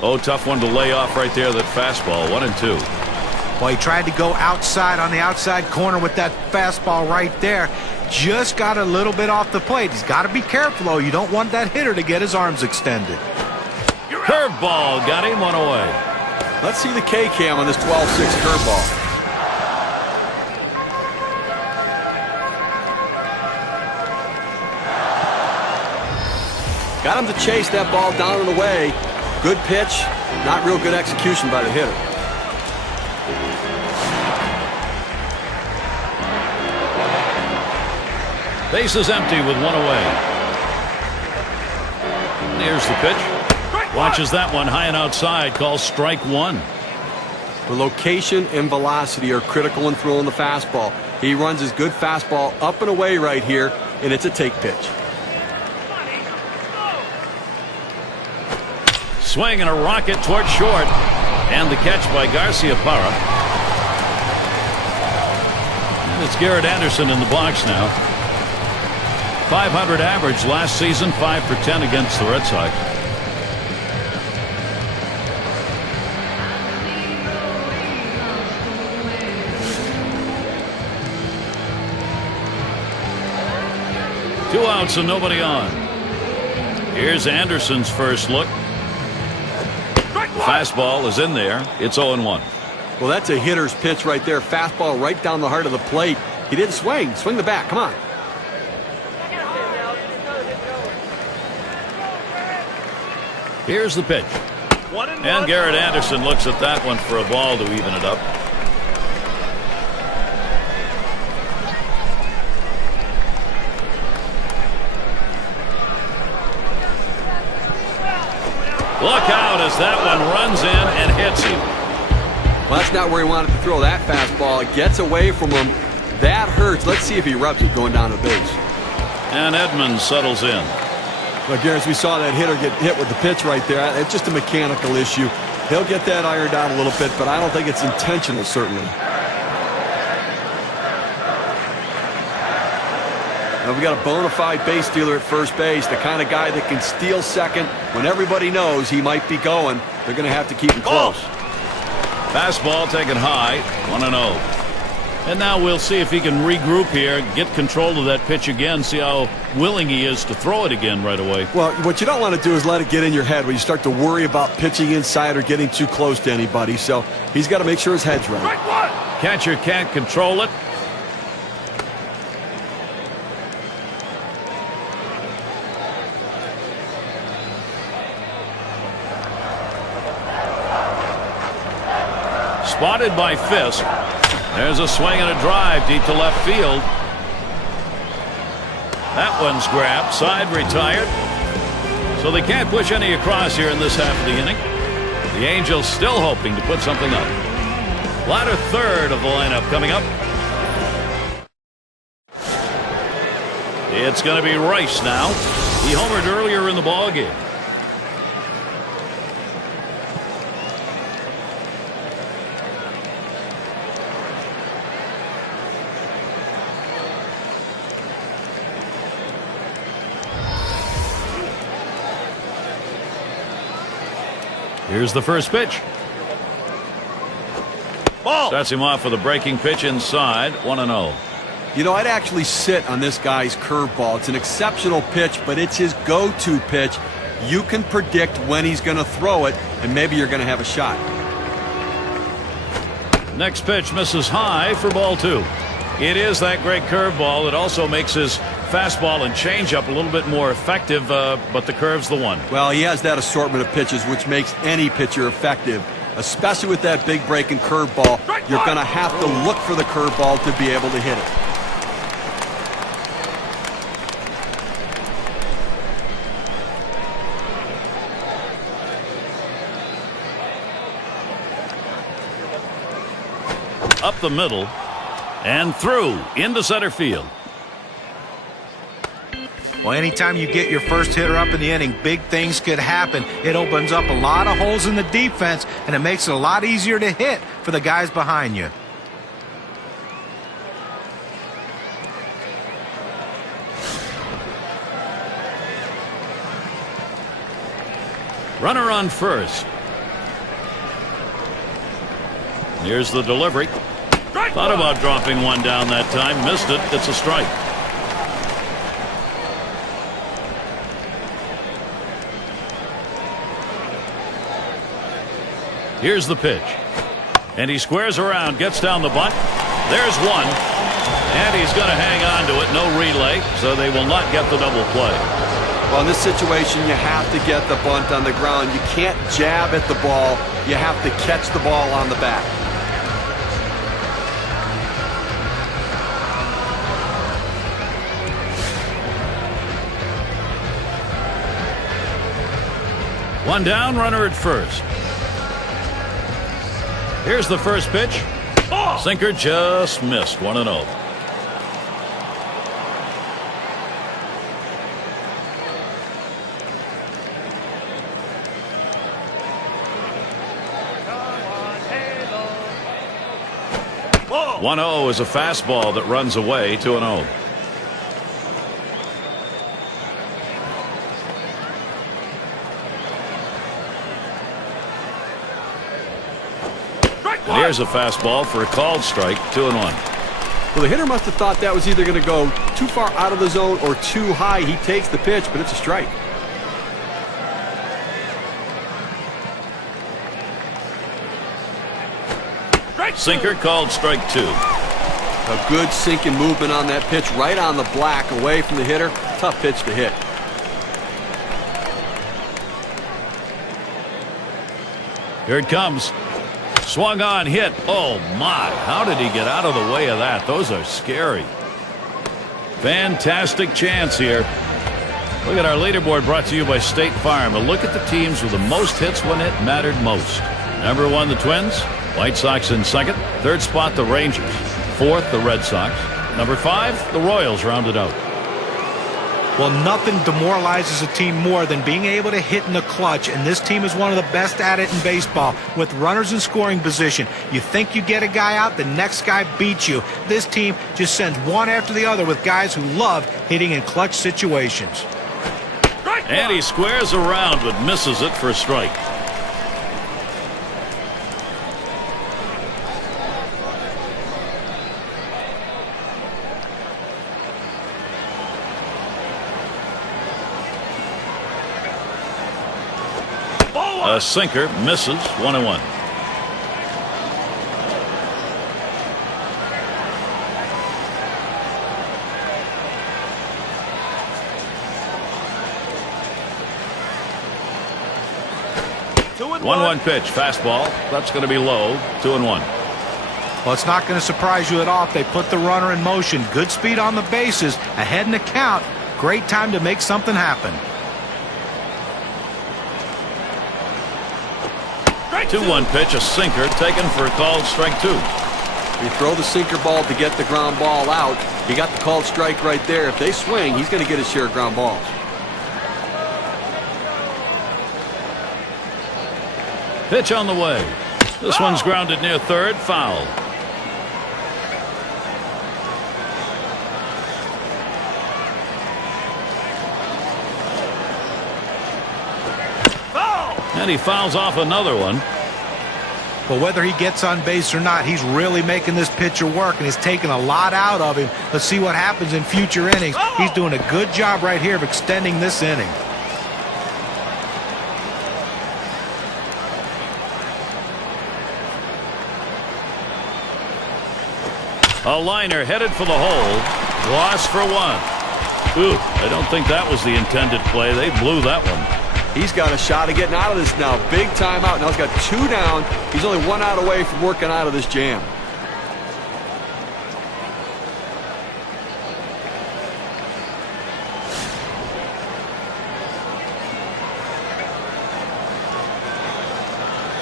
Oh, tough one to lay off right there, that fastball, 1-2. Well, he tried to go outside on the outside corner with that fastball right there. Just got a little bit off the plate. He's got to be careful, though. You don't want that hitter to get his arms extended. Curveball got him, 1 away. Let's see the K-cam on this 12-6 curveball. Got him to chase that ball down and away. Good pitch, not real good execution by the hitter. Base is empty with 1 away. Here's the pitch. Watches that one high and outside. Calls strike 1. The location and velocity are critical in throwing the fastball. He runs his good fastball up and away right here, and it's a take pitch. Swing and a rocket toward short. And the catch by Garcia-Parra. And it's Garrett Anderson in the box now. 500 average last season, 5 for 10 against the Red Sox. Two outs and nobody on. Here's Anderson's first look. Fastball is in there. It's 0-1. Well, that's a hitter's pitch right there. Fastball right down the heart of the plate. He didn't swing. Swing the bat. Come on. Here's the pitch. And Garrett Anderson looks at that one for a ball to even it up. Look out as that one runs in and hits him. Well, that's not where he wanted to throw that fastball. It gets away from him. That hurts. Let's see if he rubs it going down the base. And Edmonds settles in. Well, Garrett, we saw that hitter get hit with the pitch right there. It's just a mechanical issue. He'll get that ironed out a little bit, but I don't think it's intentional, certainly. Now we got a bona fide base stealer at first base, the kind of guy that can steal second when everybody knows he might be going. They're going to have to keep him close. Fastball taken high, 1-0. And now we'll see if he can regroup here, get control of that pitch again, see how willing he is to throw it again right away. Well, what you don't want to do is let it get in your head when you start to worry about pitching inside or getting too close to anybody. So he's got to make sure his head's right. Catcher can't control it. Spotted by Fisk. There's a swing and a drive deep to left field. That one's grabbed. Side retired. So they can't push any across here in this half of the inning. The Angels still hoping to put something up. Latter third of the lineup coming up. It's going to be Rice now. He homered earlier in the ballgame. Here's the first pitch. Ball. Sets him off with a breaking pitch inside. 1-0. You know, I'd actually sit on this guy's curveball. It's an exceptional pitch, but it's his go-to pitch. You can predict when he's going to throw it, and maybe you're going to have a shot. Next pitch misses high for ball 2. It is that great curveball. It also makes his fastball and changeup a little bit more effective, but the curve's the one. Well, he has that assortment of pitches, which makes any pitcher effective, especially with that big breaking curveball. You're going to have to look for the curveball to be able to hit it. Up the middle and through into center field. Well, anytime you get your first hitter up in the inning, big things could happen. It opens up a lot of holes in the defense, and it makes it a lot easier to hit for the guys behind you. Runner on first. Here's the delivery. Thought about dropping one down that time. Missed it. It's a strike. Here's the pitch. And he squares around, gets down the bunt. There's one. And he's going to hang on to it. No relay, so they will not get the double play. Well, in this situation, you have to get the bunt on the ground. You can't jab at the ball. You have to catch the ball on the bat. One down, runner at first. Here's the first pitch. Sinker just missed. 1-0. Oh. 1-0 is a fastball that runs away. 2-0. Here's a fastball for a called strike. 2-1. Well, the hitter must have thought that was either going to go too far out of the zone or too high. He takes the pitch, but it's a strike. Sinker called strike 2. A good sinking movement on that pitch, right on the black, away from the hitter. Tough pitch to hit. Here it comes. Swung on, hit. Oh, my. How did he get out of the way of that? Those are scary. Fantastic chance here. Look at our leaderboard brought to you by State Farm. A look at the teams with the most hits when it mattered most. Number 1, the Twins. White Sox in second. Third spot, the Rangers. Fourth, the Red Sox. Number 5, the Royals rounded out. Well, nothing demoralizes a team more than being able to hit in the clutch, and this team is one of the best at it in baseball. With runners in scoring position, you think you get a guy out, the next guy beats you. This team just sends one after the other with guys who love hitting in clutch situations. And he squares around but misses it for a strike. A sinker misses. 1-1. One pitch, fastball. That's going to be low. 2-1. Well, it's not going to surprise you at all if they put the runner in motion. Good speed on the bases, ahead in the count. Great time to make something happen. 2-1 pitch, a sinker taken for a called strike 2. You throw the sinker ball to get the ground ball out. You got the called strike right there. If they swing, he's going to get his share of ground balls. Pitch on the way. This one's grounded near third. Foul. And he fouls off another one. But whether he gets on base or not, he's really making this pitcher work, and he's taking a lot out of him. Let's see what happens in future innings. He's doing a good job right here of extending this inning. A liner headed for the hole. Lost for 1. Ooh, I don't think that was the intended play. They blew that one. He's got a shot of getting out of this now. Big timeout. Now he's got 2 down. He's only 1 out away from working out of this jam.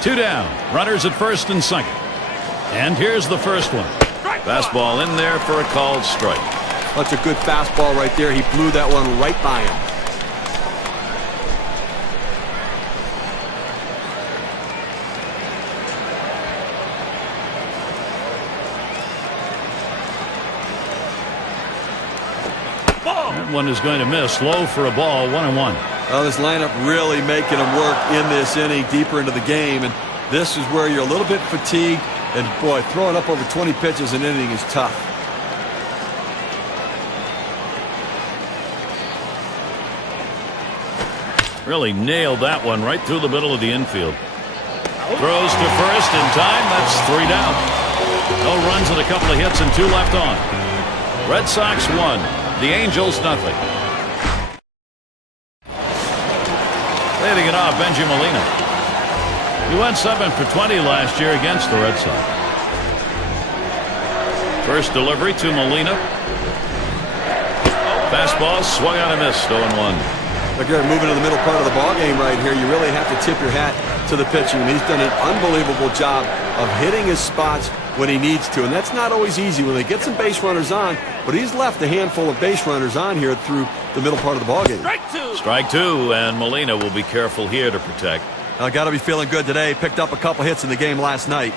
Two down. Runners at first and second. And here's the first one. Fastball in there for a called strike. That's a good fastball right there. He blew that one right by him. That one is going to miss. Low for a ball. 1-1. Well, this lineup really making him work in this inning, deeper into the game. And this is where you're a little bit fatigued. And, boy, throwing up over 20 pitches an inning is tough. Really nailed that one right through the middle of the infield. Throws to first in time. That's 3 down. No runs and a couple of hits and 2 left on. Red Sox 1. The Angels nothing. Leading it off, Benji Molina. He went 7 for 20 last year against the Red Sox. First delivery to Molina. Fastball swung on and missed. 0-1. Look, you're moving to the middle part of the ballgame right here. You really have to tip your hat to the pitcher, and he's done an unbelievable job of hitting his spots when he needs to, and that's not always easy when they get some base runners on, but he's left a handful of base runners on here through the middle part of the ballgame. Strike two, and Molina will be careful here to protect. Got to be feeling good today. Picked up a couple hits in the game last night.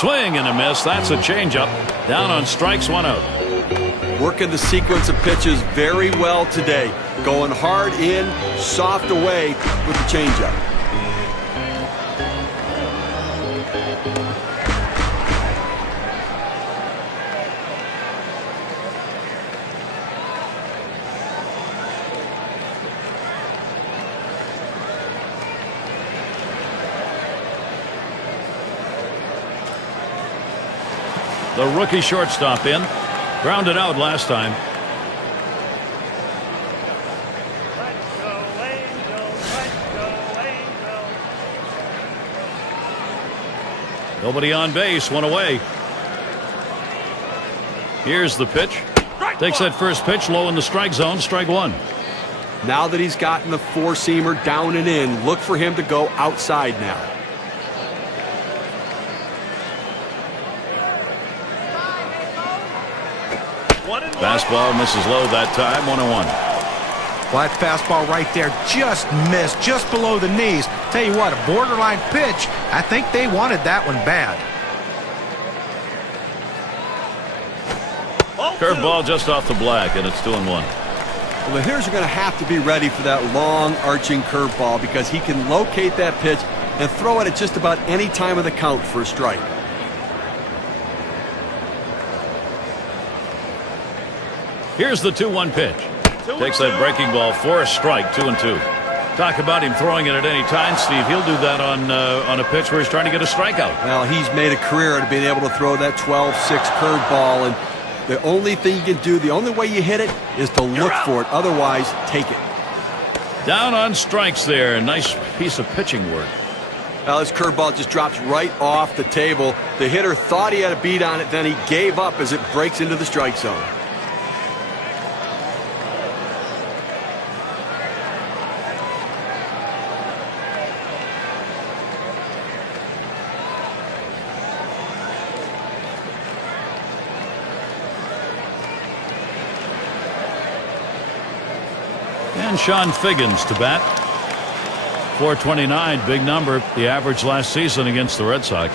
Swing and a miss. That's a changeup. Down on strikes, 1 out. Working the sequence of pitches very well today. Going hard in, soft away with the changeup. The rookie shortstop in. Grounded out last time. Nobody on base, 1 away. Here's the pitch. Takes that first pitch low in the strike zone, strike 1. Now that he's gotten the four-seamer down and in, look for him to go outside now. Fastball misses low that time, 1-1. Well, that fastball right there just missed, just below the knees. Tell you what, a borderline pitch. I think they wanted that one bad. Curveball just off the black, and it's 2-1. Well, the hitters are going to have to be ready for that long arching curveball because he can locate that pitch and throw it at just about any time of the count for a strike. Here's the 2-1 pitch. Takes that breaking ball for a strike, 2-2. Talk about him throwing it at any time, Steve. He'll do that on a pitch where he's trying to get a strikeout. Well, he's made a career of being able to throw that 12-6 curveball, and the only thing you can do, the only way you hit it is to look for it. Otherwise, take it. Down on strikes there. Nice piece of pitching work. Well, this curveball just drops right off the table. The hitter thought he had a beat on it, then he gave up as it breaks into the strike zone. And Sean Figgins to bat. 429, big number, the average last season against the Red Sox.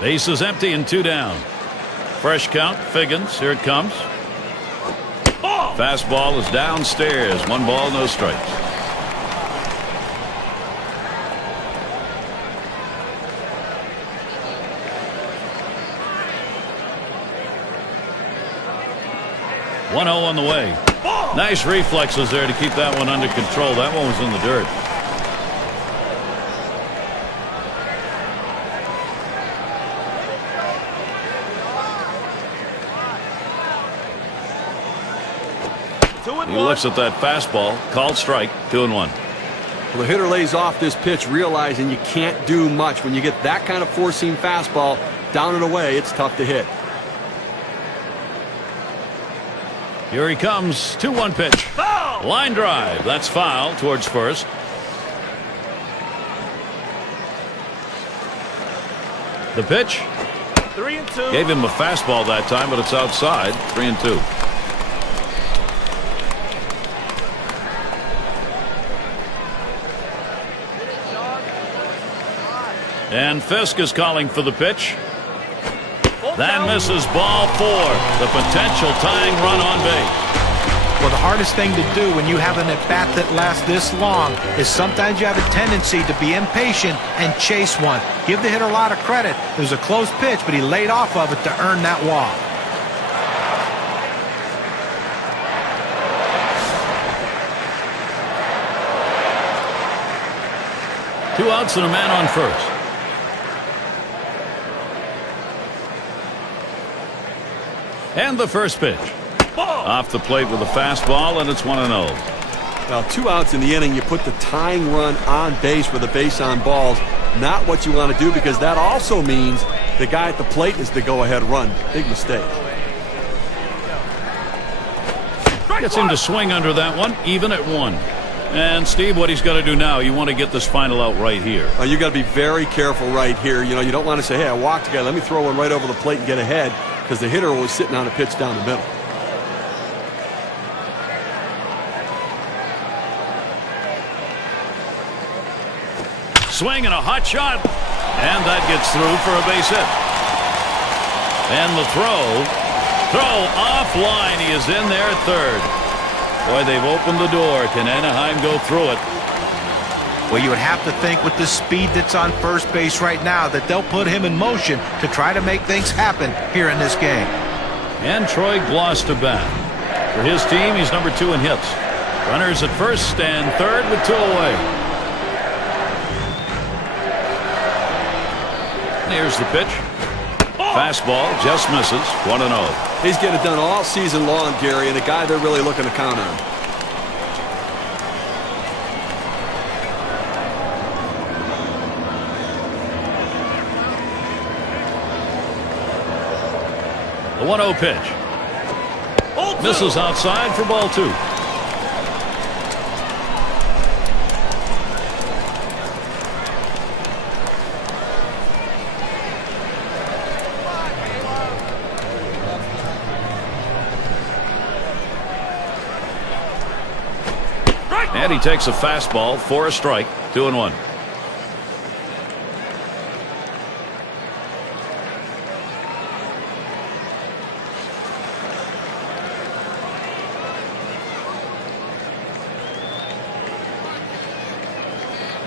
Base is empty and 2 down. Fresh count, Figgins, here it comes. Fastball is downstairs, 1 ball, no strikes. One 0 on the way. Nice reflexes there to keep that one under control. That one was in the dirt. He looks at that fastball. Called strike. 2-1. Well, the hitter lays off this pitch, realizing you can't do much. When you get that kind of four-seam fastball down and away, it's tough to hit. Here he comes. 2-1 pitch. Foul! Line drive. That's foul towards first. The pitch. 3-2. Gave him a fastball that time, but it's outside. 3-2. And Fisk is calling for the pitch. That misses, ball 4. The potential tying run on base. Well, the hardest thing to do when you have an at-bat that lasts this long is sometimes you have a tendency to be impatient and chase one. Give the hitter a lot of credit. It was a close pitch, but he laid off of it to earn that walk. Two outs and a man on first. And the first pitch. Off the plate with a fastball, and it's 1-0. Now, 2 outs in the inning, you put the tying run on base with a base on balls. Not what you want to do, because that also means the guy at the plate is the go-ahead run. Big mistake. Gets him to swing under that one, even at 1. And Steve, what he's got to do now, you want to get this final out right here. You got to be very careful right here. You know, you don't want to say, hey, I walked a guy, let me throw one right over the plate and get ahead, because the hitter was sitting on a pitch down the middle. Swing and a hot shot, and that gets through for a base hit. And the throw offline. He is in there at third. Boy, they've opened the door. Can Anaheim go through it? Well, you would have to think with the speed that's on first base right now that they'll put him in motion to try to make things happen here in this game. And Troy Gloss to bat. For his team, he's number 2 in hits. Runners at first and third with 2 away. Here's the pitch. Fastball just misses. 1-0. He's getting it done all season long, Gary, and a guy they're really looking to count on. The 1-0 pitch. Misses outside for ball 2. And he takes a fastball for a strike. 2-1.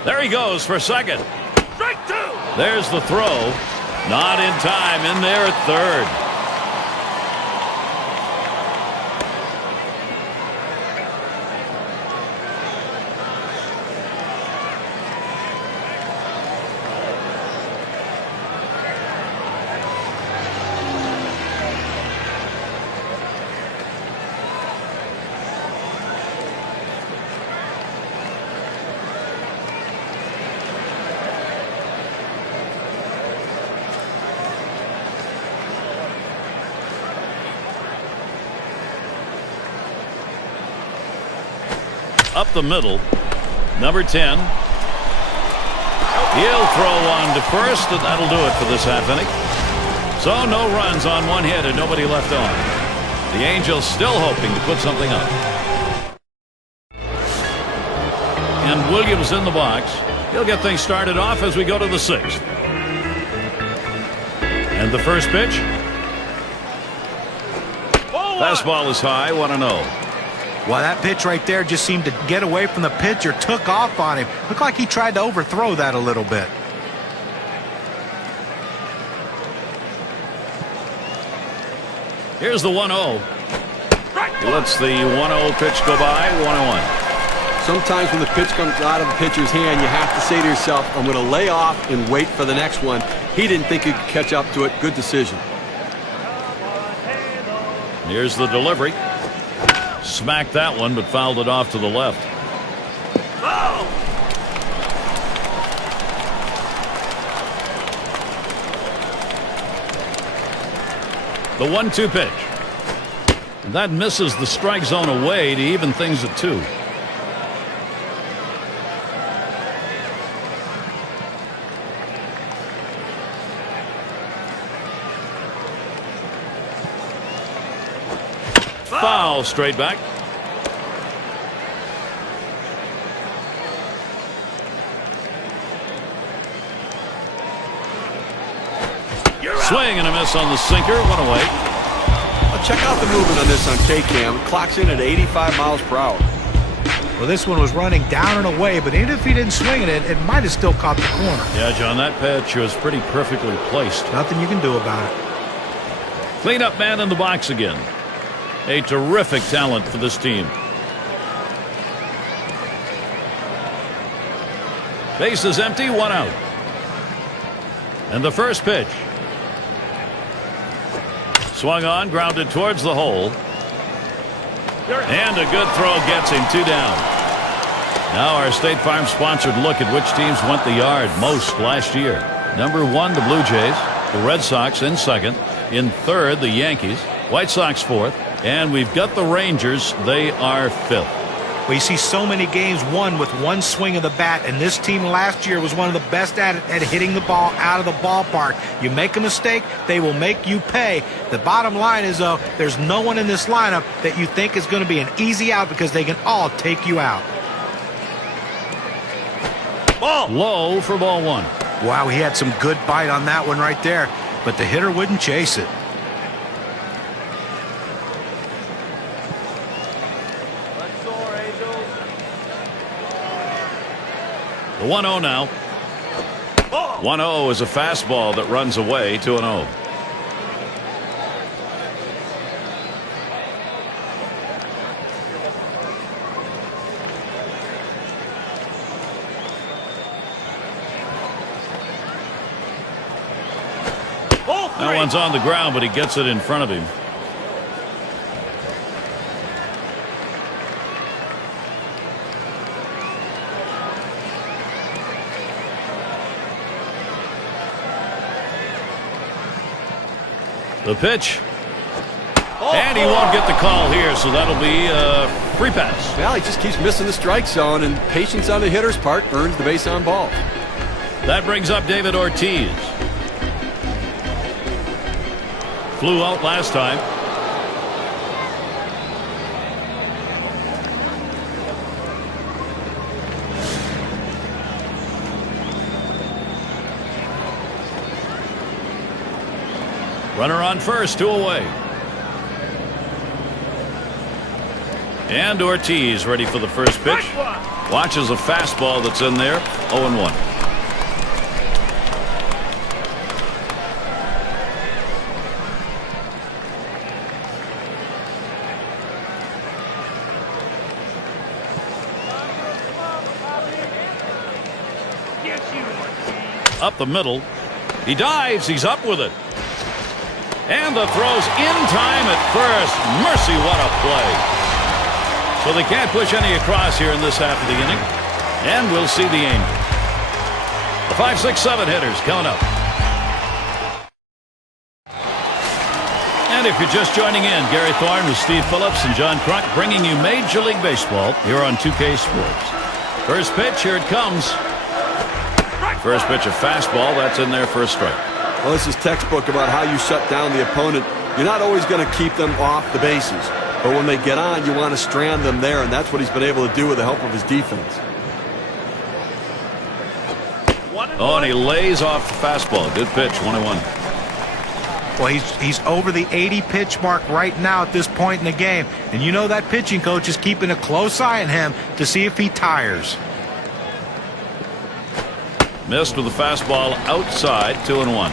There he goes for second. Strike 2. There's the throw. Not in time. In there at third. Up the middle, number 10. He'll throw on to first, and that'll do it for this half inning. So no runs on one hit and nobody left on. The Angels still hoping to put something up. And Williams in the box. He'll get things started off as we go to the 6th. And the first pitch. Fastball is high, 1-0. Well, that pitch right there just seemed to get away from the pitcher, took off on him. Looked like he tried to overthrow that a little bit. Here's the 1-0. He lets the 1-0 pitch go by, 1-1. Sometimes when the pitch comes out of the pitcher's hand, you have to say to yourself, I'm going to lay off and wait for the next one. He didn't think he could catch up to it. Good decision. Here's the delivery. Smacked that one, but fouled it off to the left. The 1-2 pitch. And that misses the strike zone away to even things at 2. Foul, straight back. Swing and a miss on the sinker. 1 away. Well, check out the movement on this on K-Cam. Clocks in at 85 miles per hour. Well, this one was running down and away, but even if he didn't swing it, it might have still caught the corner. Yeah, John, that pitch was pretty perfectly placed. Nothing you can do about it. Cleanup man in the box again. A terrific talent for this team. Base is empty, 1 out. And the first pitch. Swung on, grounded towards the hole. And a good throw gets him 2 down. Now our State Farm sponsored look at which teams went the yard most last year. Number 1, the Blue Jays. The Red Sox in second. In third, the Yankees. White Sox fourth. And we've got the Rangers. They are 5th. Well, you see so many games won with one swing of the bat, and this team last year was one of the best at hitting the ball out of the ballpark. You make a mistake, they will make you pay. The bottom line is, though, there's no one in this lineup that you think is going to be an easy out because they can all take you out. Ball low for ball 1. Wow, he had some good bite on that one right there, but the hitter wouldn't chase it. The 1-0 now. 1-0 is a fastball that runs away. 2-0. That one's on the ground, but he gets it in front of him. The pitch. And he won't get the call here, so that'll be a free pass. Well, he just keeps missing the strike zone, and patience on the hitter's part earns the base on ball. That brings up David Ortiz. Flew out last time. Runner on first, 2 away. And Ortiz ready for the first pitch. Watches a fastball that's in there. 0-1. Up the middle. He dives. He's up with it. And the throw's in time at first. Mercy, what a play. So they can't push any across here in this half of the inning. And we'll see the Angels. The 5, 6, 7 hitters coming up. And if you're just joining in, Gary Thorne with Steve Phillips and John Crunk bringing you Major League Baseball here on 2K Sports. First pitch, here it comes. First pitch, a fastball. That's in there for a strike. Well, this is textbook about how you shut down the opponent. You're not always going to keep them off the bases. But when they get on, you want to strand them there, and that's what he's been able to do with the help of his defense. Oh, and he lays off the fastball. Good pitch, 1-1. Well, he's over the 80 pitch mark right now at this point in the game. And you know that pitching coach is keeping a close eye on him to see if he tires. Missed with the fastball outside, 2-1.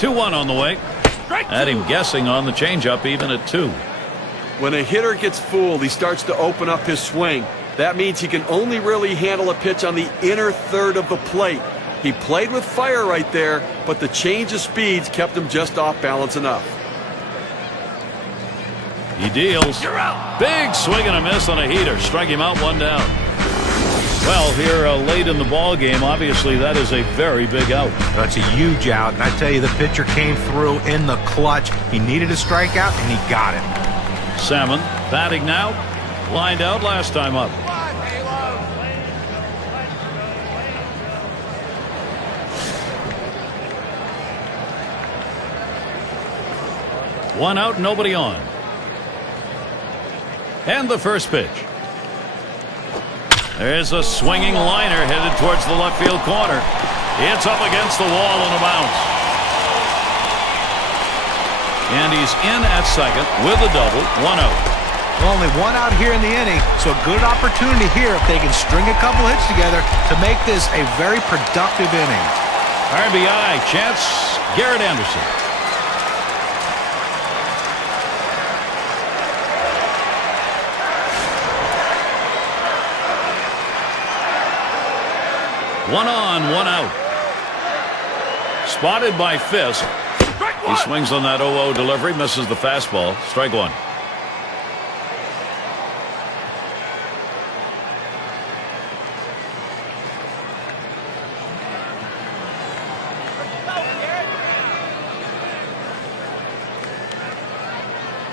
Two-1 on the way. Had him guessing on the changeup, even at 2. When a hitter gets fooled, he starts to open up his swing. That means he can only really handle a pitch on the inner third of the plate. He played with fire right there, but the change of speeds kept him just off balance enough. He deals. Big swing and a miss on a heater. Strike him out, 1 down. Well, here late in the ball game, obviously that is a very big out. That's a huge out, and I tell you, the pitcher came through in the clutch. He needed a strikeout, and he got it. Salmon batting now. Lined out last time up. One out, nobody on. And the first pitch. There's a swinging liner headed towards the left field corner. It's up against the wall on a bounce. And he's in at second with a double, 1 out. Well, only 1 out here in the inning, so a good opportunity here if they can string a couple hits together to make this a very productive inning. RBI, chance, Garrett Anderson. One on, 1 out. Spotted by Fisk. He swings on that 0-0 delivery, misses the fastball. Strike 1.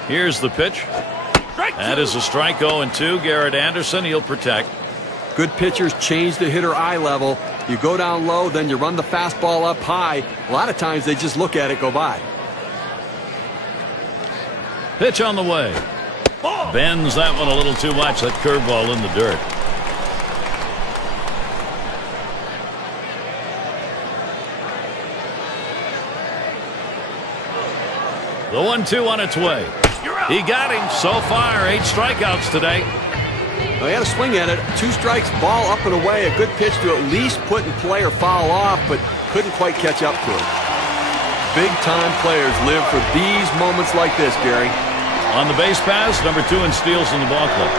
Here's the pitch. That is a strike, 0-2. Garrett Anderson, he'll protect. Good pitchers change the hitter eye level. You go down low, then you run the fastball up high. A lot of times they just look at it go by. Pitch on the way. Bends that one a little too much. That curveball in the dirt. The 1-2 on its way. He got him. So far, 8 strikeouts today. Well, he had a swing at it. 2 strikes, ball up and away. A good pitch to at least put in play or foul off, but couldn't quite catch up to it. Big-time players live for these moments like this, Gary. On the base pass, number 2 in steals in the ball club.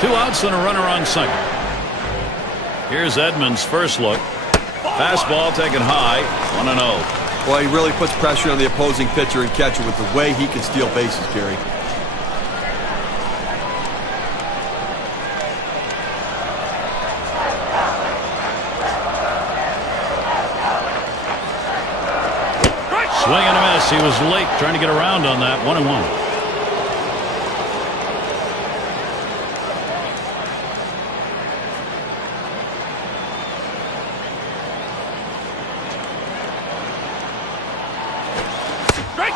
Two outs and a runner on second. Here's Edmonds' first look. Fastball taken high, 1-0. Well, he really puts pressure on the opposing pitcher and catcher with the way he can steal bases, Gary. Swing and a miss. He was late trying to get around on that. 1-1.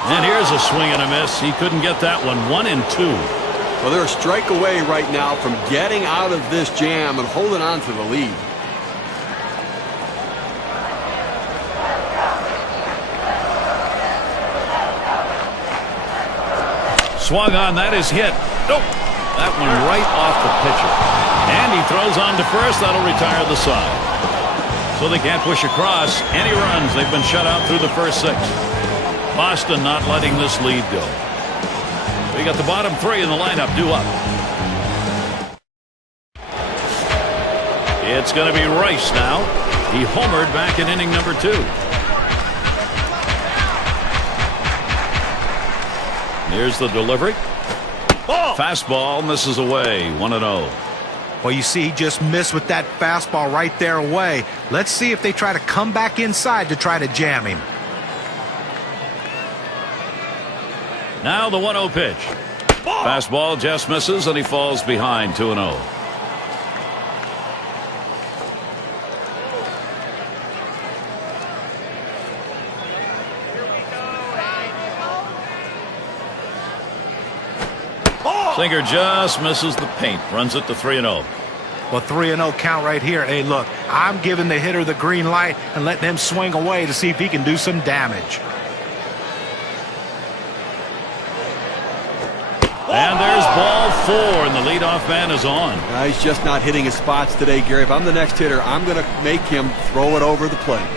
And here's a swing and a miss. He couldn't get that one. 1-2. Well, they're a strike away right now from getting out of this jam and holding on to the lead. Swung on, that is hit. Nope. That one right off the pitcher. And he throws on to first. That'll retire the side. So they can't push across any runs. They've been shut out through the first 6. Boston not letting this lead go. We got the bottom 3 in the lineup due up. It's going to be Rice now. He homered back in inning number 2. Here's the delivery. Fastball misses away. 1-0. Well, you see, he just missed with that fastball right there away. Let's see if they try to come back inside to try to jam him. Now the 1-0 pitch. Fastball just misses, and he falls behind. 2-0. Sinker just misses the paint. Runs it to 3-0. Well, 3-0 count right here. Hey, look, I'm giving the hitter the green light and letting him swing away to see if he can do some damage. And there's ball 4, and the leadoff man is on. He's just not hitting his spots today, Gary. If I'm the next hitter, I'm going to make him throw it over the plate.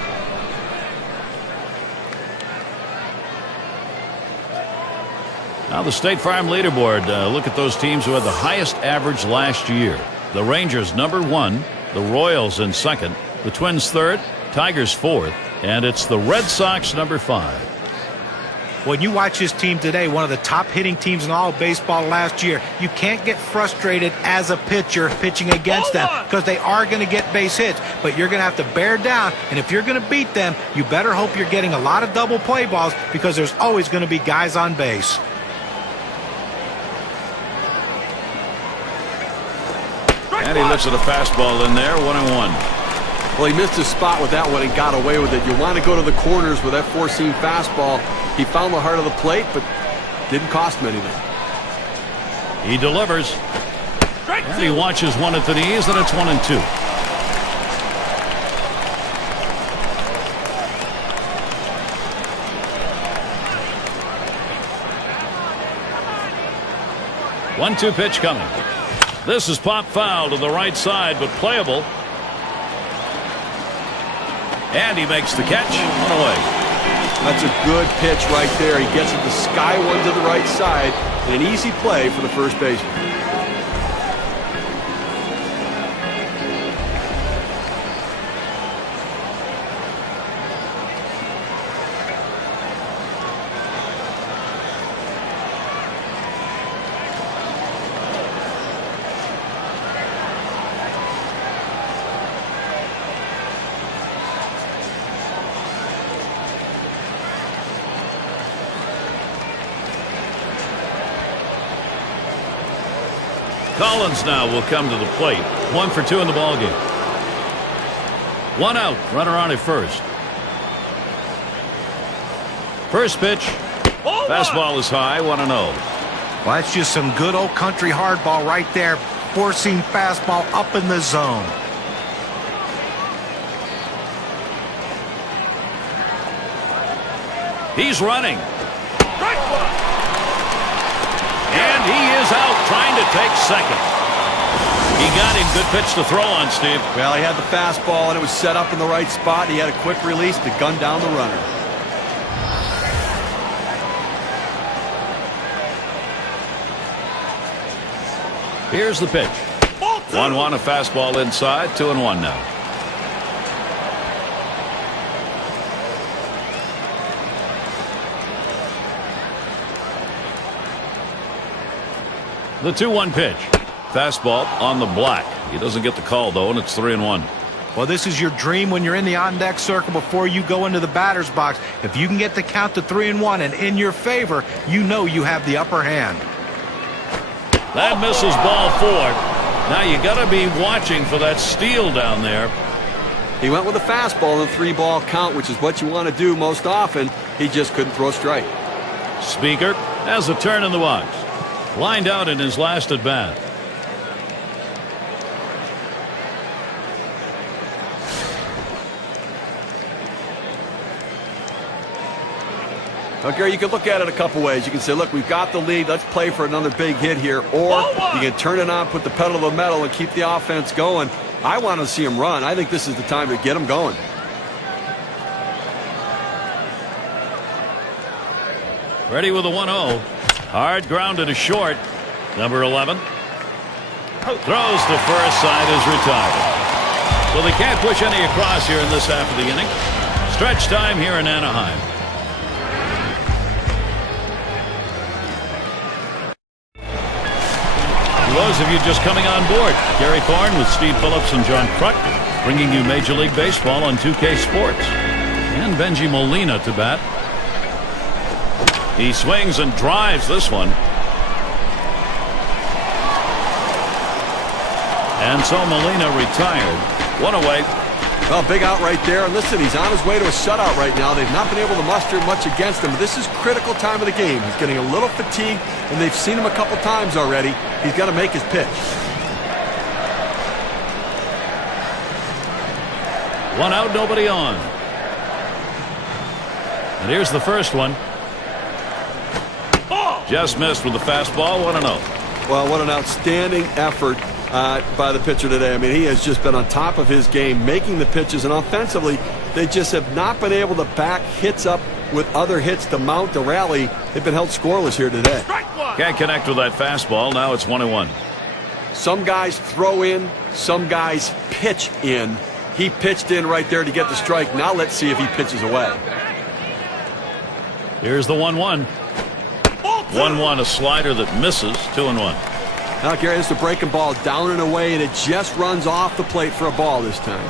Now the State Farm leaderboard. Look at those teams who had the highest average last year. The Rangers number 1, the Royals in 2nd, the Twins 3rd, Tigers 4th, and it's the Red Sox number 5. When you watch this team today, one of the top hitting teams in all of baseball last year, you can't get frustrated as a pitcher pitching against them because they are going to get base hits, but you're going to have to bear down, and if you're going to beat them, you better hope you're getting a lot of double play balls because there's always going to be guys on base. And he looks at a fastball in there. 1-1. Well, he missed his spot with that one and got away with it. You want to go to the corners with that four-seam fastball. He found the heart of the plate, but didn't cost him anything. He delivers. And he watches one at the knees, and it's 1-2. One-two pitch coming. This is pop foul to the right side, but playable. And he makes the catch. One away. That's a good pitch right there. He gets it the sky one to the right side. An easy play for the first baseman. Collins now will come to the plate. 1 for 2 in the ballgame. One out. Runner on at first. First pitch. Fastball is high. 1-0. Well, that's just some good old country hardball right there. Four-seam fastball up in the zone. He's running. And he is out trying to take second. He got him. Good pitch to throw on, Steve. Well, he had the fastball, and it was set up in the right spot. He had a quick release to gun down the runner. Here's the pitch. 1-1, a fastball inside. 2-1 now. The 2-1 pitch. Fastball on the black. He doesn't get the call, though, and it's 3-1. Well, this is your dream when you're in the on-deck circle before you go into the batter's box. If you can get the count to 3-1 and in your favor, you know you have the upper hand. That misses ball 4. Now you got to be watching for that steal down there. He went with a fastball in the 3-ball count, which is what you want to do most often. He just couldn't throw strike. Speaker has a turn in the box. Lined out in his last at bat. Now, Gary, you can look at it a couple ways. You can say, look, we've got the lead. Let's play for another big hit here. Or you can turn it on, put the pedal to the metal, and keep the offense going. I want to see him run. I think this is the time to get him going. Ready with a 1-0. Hard grounded to short. Number 11. Throws to first. Side is retired. So they can't push any across here in this half of the inning. Stretch time here in Anaheim. For those of you just coming on board, Gary Thorne with Steve Phillips and John Kruk bringing you Major League Baseball on 2K Sports. And Benji Molina to bat. He swings and drives this one. And so Molina retired. One away. Well, big out right there. And listen, he's on his way to a shutout right now. They've not been able to muster much against him. This is critical time of the game. He's getting a little fatigued, and they've seen him a couple times already. He's got to make his pitch. One out, nobody on. And here's the first one. Just missed with the fastball. 1-0. Well, what an outstanding effort by the pitcher today. I mean, he has just been on top of his game, making the pitches, and offensively, they just have not been able to back hits up with other hits to mount the rally. They've been held scoreless here today. Can't connect with that fastball. Now it's 1-1. Some guys throw in, some guys pitch in. He pitched in right there to get the strike. Now let's see if he pitches away. Here's the 1-1. 1-1, a slider that misses. 2-1. Now, Gary, it's the breaking ball down and away, and it just runs off the plate for a ball this time.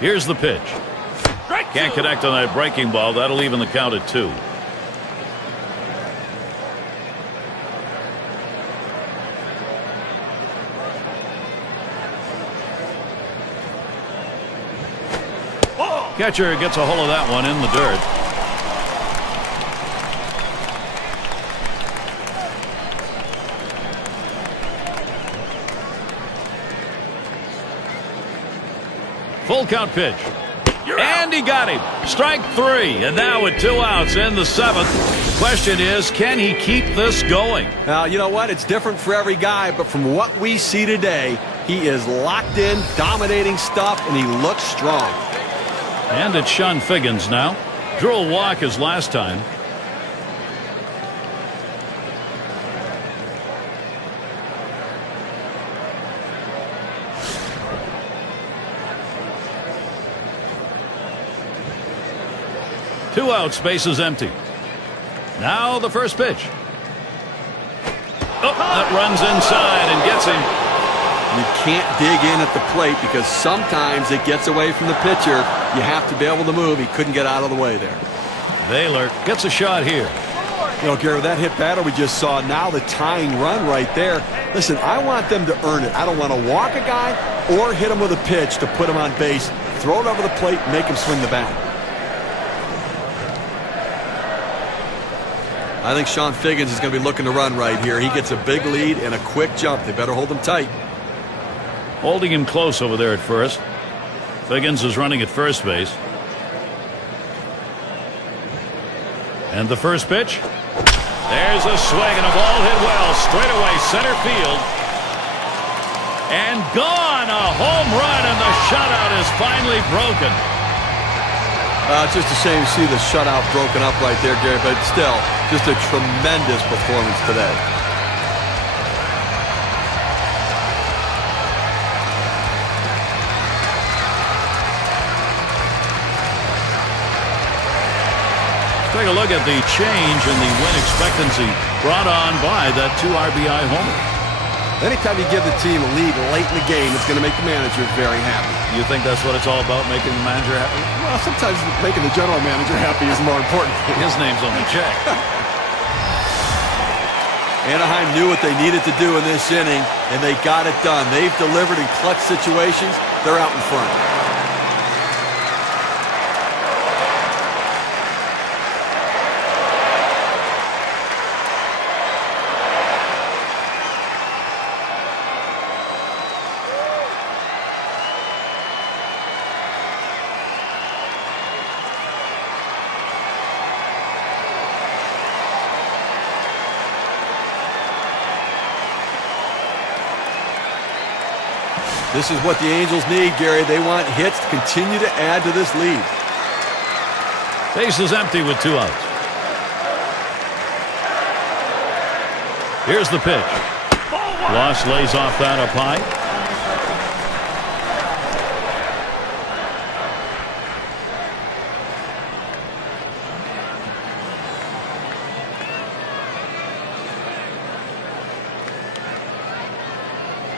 Here's the pitch. Can't connect on that breaking ball. That'll even the count at 2. Catcher gets a hold of that one in the dirt. Full count pitch. And he got him. Strike 3. And now with 2 outs in the 7th. The question is, can he keep this going? Now, you know what? It's different for every guy, but from what we see today, he is locked in, dominating stuff, and he looks strong. And it's Sean Figgins now. Drew a walk his last time. Two out, space is empty. Now the first pitch. Oh, that runs inside and gets him. You can't dig in at the plate because sometimes it gets away from the pitcher. You have to be able to move. He couldn't get out of the way there. Baylor gets a shot here. You know, Gary, with that hit batter we just saw, now the tying run right there. Listen, I want them to earn it. I don't want to walk a guy or hit him with a pitch to put him on base. Throw it over the plate and make him swing the bat. I think Sean Figgins is going to be looking to run right here. He gets a big lead and a quick jump. They better hold him tight. Holding him close over there at first. Figgins is running at first base. And the first pitch. There's a swing and a ball hit well. Straight away center field. And gone. A home run, and the shutout is finally broken. It's just a shame to see the shutout broken up right there, Gary, but still, just a tremendous performance today. Take a look at the change in the win expectancy brought on by that 2 RBI homer. Anytime you give the team a lead late in the game, it's going to make the manager very happy. You think that's what it's all about, making the manager happy? Well, sometimes making the general manager happy is more important. His name's on the check. Anaheim knew what they needed to do in this inning, and they got it done. They've delivered in clutch situations. They're out in front. This is what the Angels need, Gary. They want hits to continue to add to this lead. Base is empty with 2 outs. Here's the pitch. Loss lays off that up high.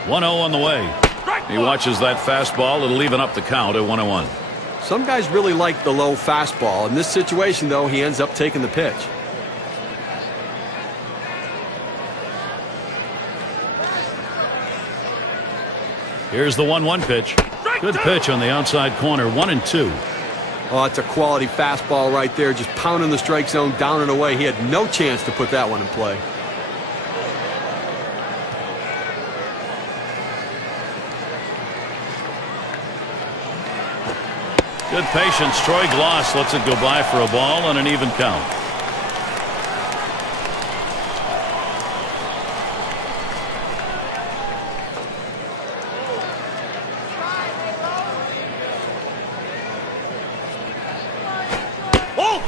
One 0 on the way. He watches that fastball. It'll even up the count at 1-1. Some guys really like the low fastball. In this situation, though, he ends up taking the pitch. Here's the 1-1 pitch. Good pitch on the outside corner. 1-2. Oh, it's a quality fastball right there. Just pounding the strike zone down and away. He had no chance to put that one in play. Good patience. Troy Gloss lets it go by for a ball and an even count.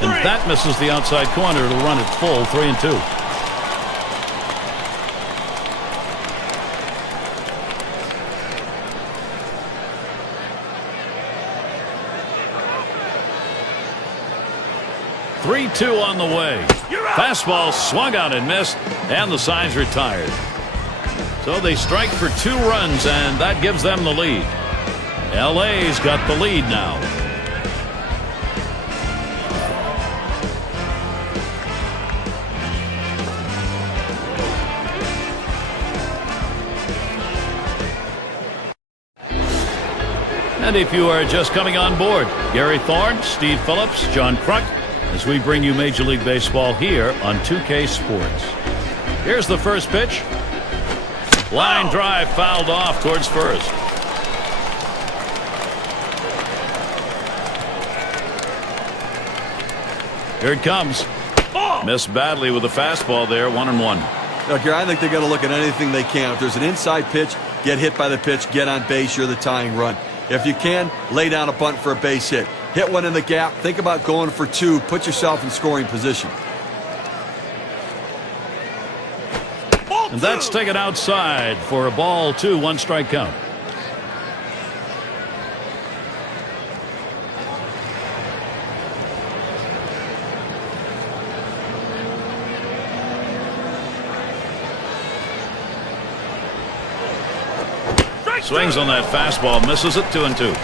And that misses the outside corner. It'll run it full 3-2. Two on the way. Fastball swung out and missed, and the side's retired. So they strike for 2 runs, and that gives them the lead. LA's got the lead now. And if you are just coming on board, Gary Thorne, Steve Phillips, John Kruk, as we bring you Major League Baseball here on 2K Sports. Here's the first pitch. Line drive fouled off towards first. Here it comes. Missed badly with a fastball there. 1-1. Now, Gary, I think they're going to look at anything they can. If there's an inside pitch, get hit by the pitch, get on base, you're the tying run. If you can, lay down a bunt for a base hit. Hit one in the gap. Think about going for 2. Put yourself in scoring position. And that's taken outside for a ball 2, 1 strike count. Swings on that fastball, misses it. 2-2.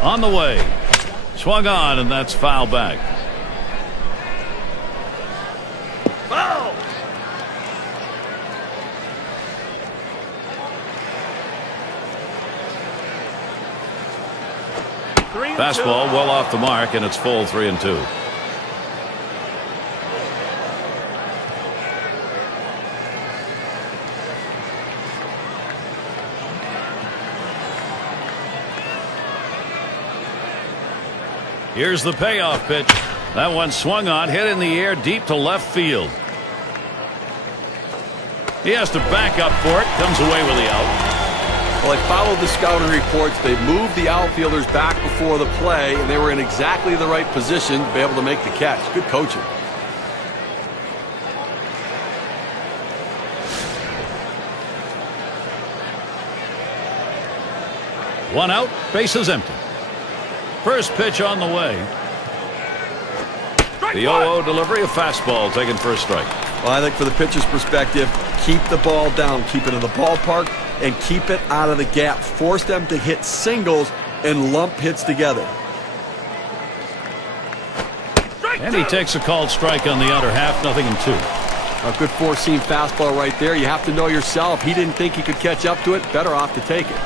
On the way. Swung on, and that's foul back. Foul! Fastball well off the mark, and it's full 3-2. Here's the payoff pitch. That one swung on, hit in the air deep to left field. He has to back up for it. Comes away with the out. Well, they followed the scouting reports. They moved the outfielders back before the play, and they were in exactly the right position to be able to make the catch. Good coaching. One out, bases empty. First pitch on the way. The 0-0 delivery, a fastball taken for a strike. Well, I think for the pitcher's perspective, keep the ball down, keep it in the ballpark, and keep it out of the gap. Force them to hit singles and lump hits together. And he takes a called strike on the outer half, 0-2. A good four-seam fastball right there. You have to know yourself. He didn't think he could catch up to it. Better off to take it.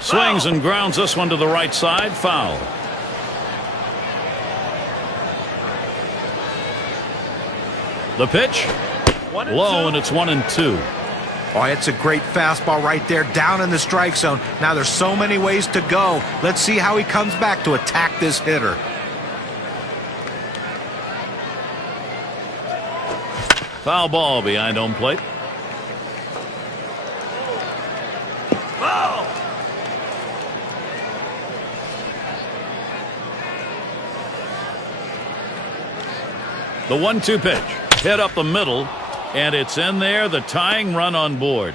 Swings and grounds this one to the right side. Foul. The pitch. Low, and it's 1-2. Oh, it's a great fastball right there down in the strike zone. Now there's so many ways to go. Let's see how he comes back to attack this hitter. Foul ball behind home plate. The 1-2 pitch. Hit up the middle, and it's in there, the tying run on board.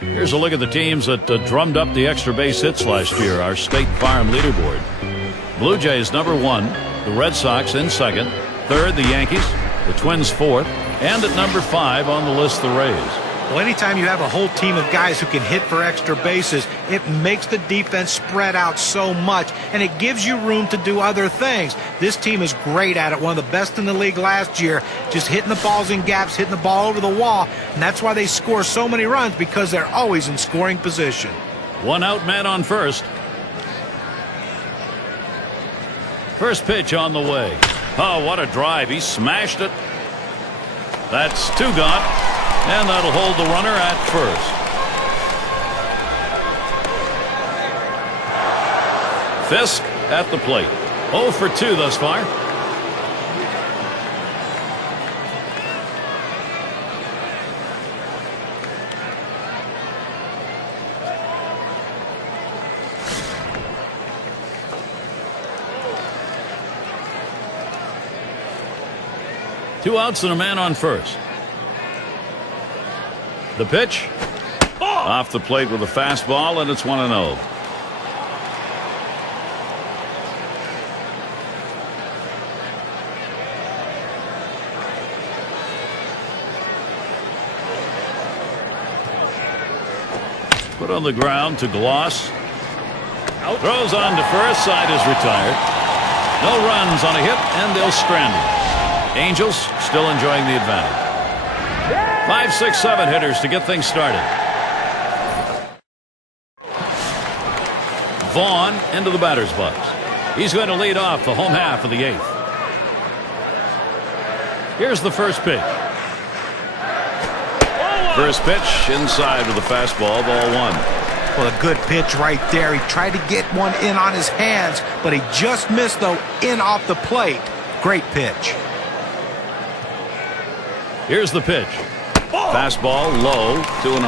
Here's a look at the teams that drummed up the extra base hits last year, our State Farm leaderboard. Blue Jays #1, the Red Sox in second, third the Yankees, the Twins fourth, and at number 5 on the list the Rays. Well, anytime you have a whole team of guys who can hit for extra bases, it makes the defense spread out so much, and it gives you room to do other things. This team is great at it, one of the best in the league last year, just hitting the balls in gaps, hitting the ball over the wall, and that's why they score so many runs, because they're always in scoring position. One out, man on first. First pitch on the way. Oh, what a drive. He smashed it. That's 2 gone. And that'll hold the runner at first. Fisk at the plate. 0 for 2 thus far. Two outs and a man on first. The pitch. Off the plate with a fastball, and it's 1-0. Put on the ground to Gloss. Throws on to first. Side is retired. No runs on a hit, and they'll strand him. Angels still enjoying the advantage. 5, 6, 7 hitters to get things started. Vaughn into the batter's box. He's going to lead off the home half of the 8th. Here's the first pitch. First pitch inside with a fastball, ball 1. Well, a good pitch right there. He tried to get one in on his hands, but he just missed, though, in off the plate. Great pitch. Here's the pitch. Fastball low, 2-0.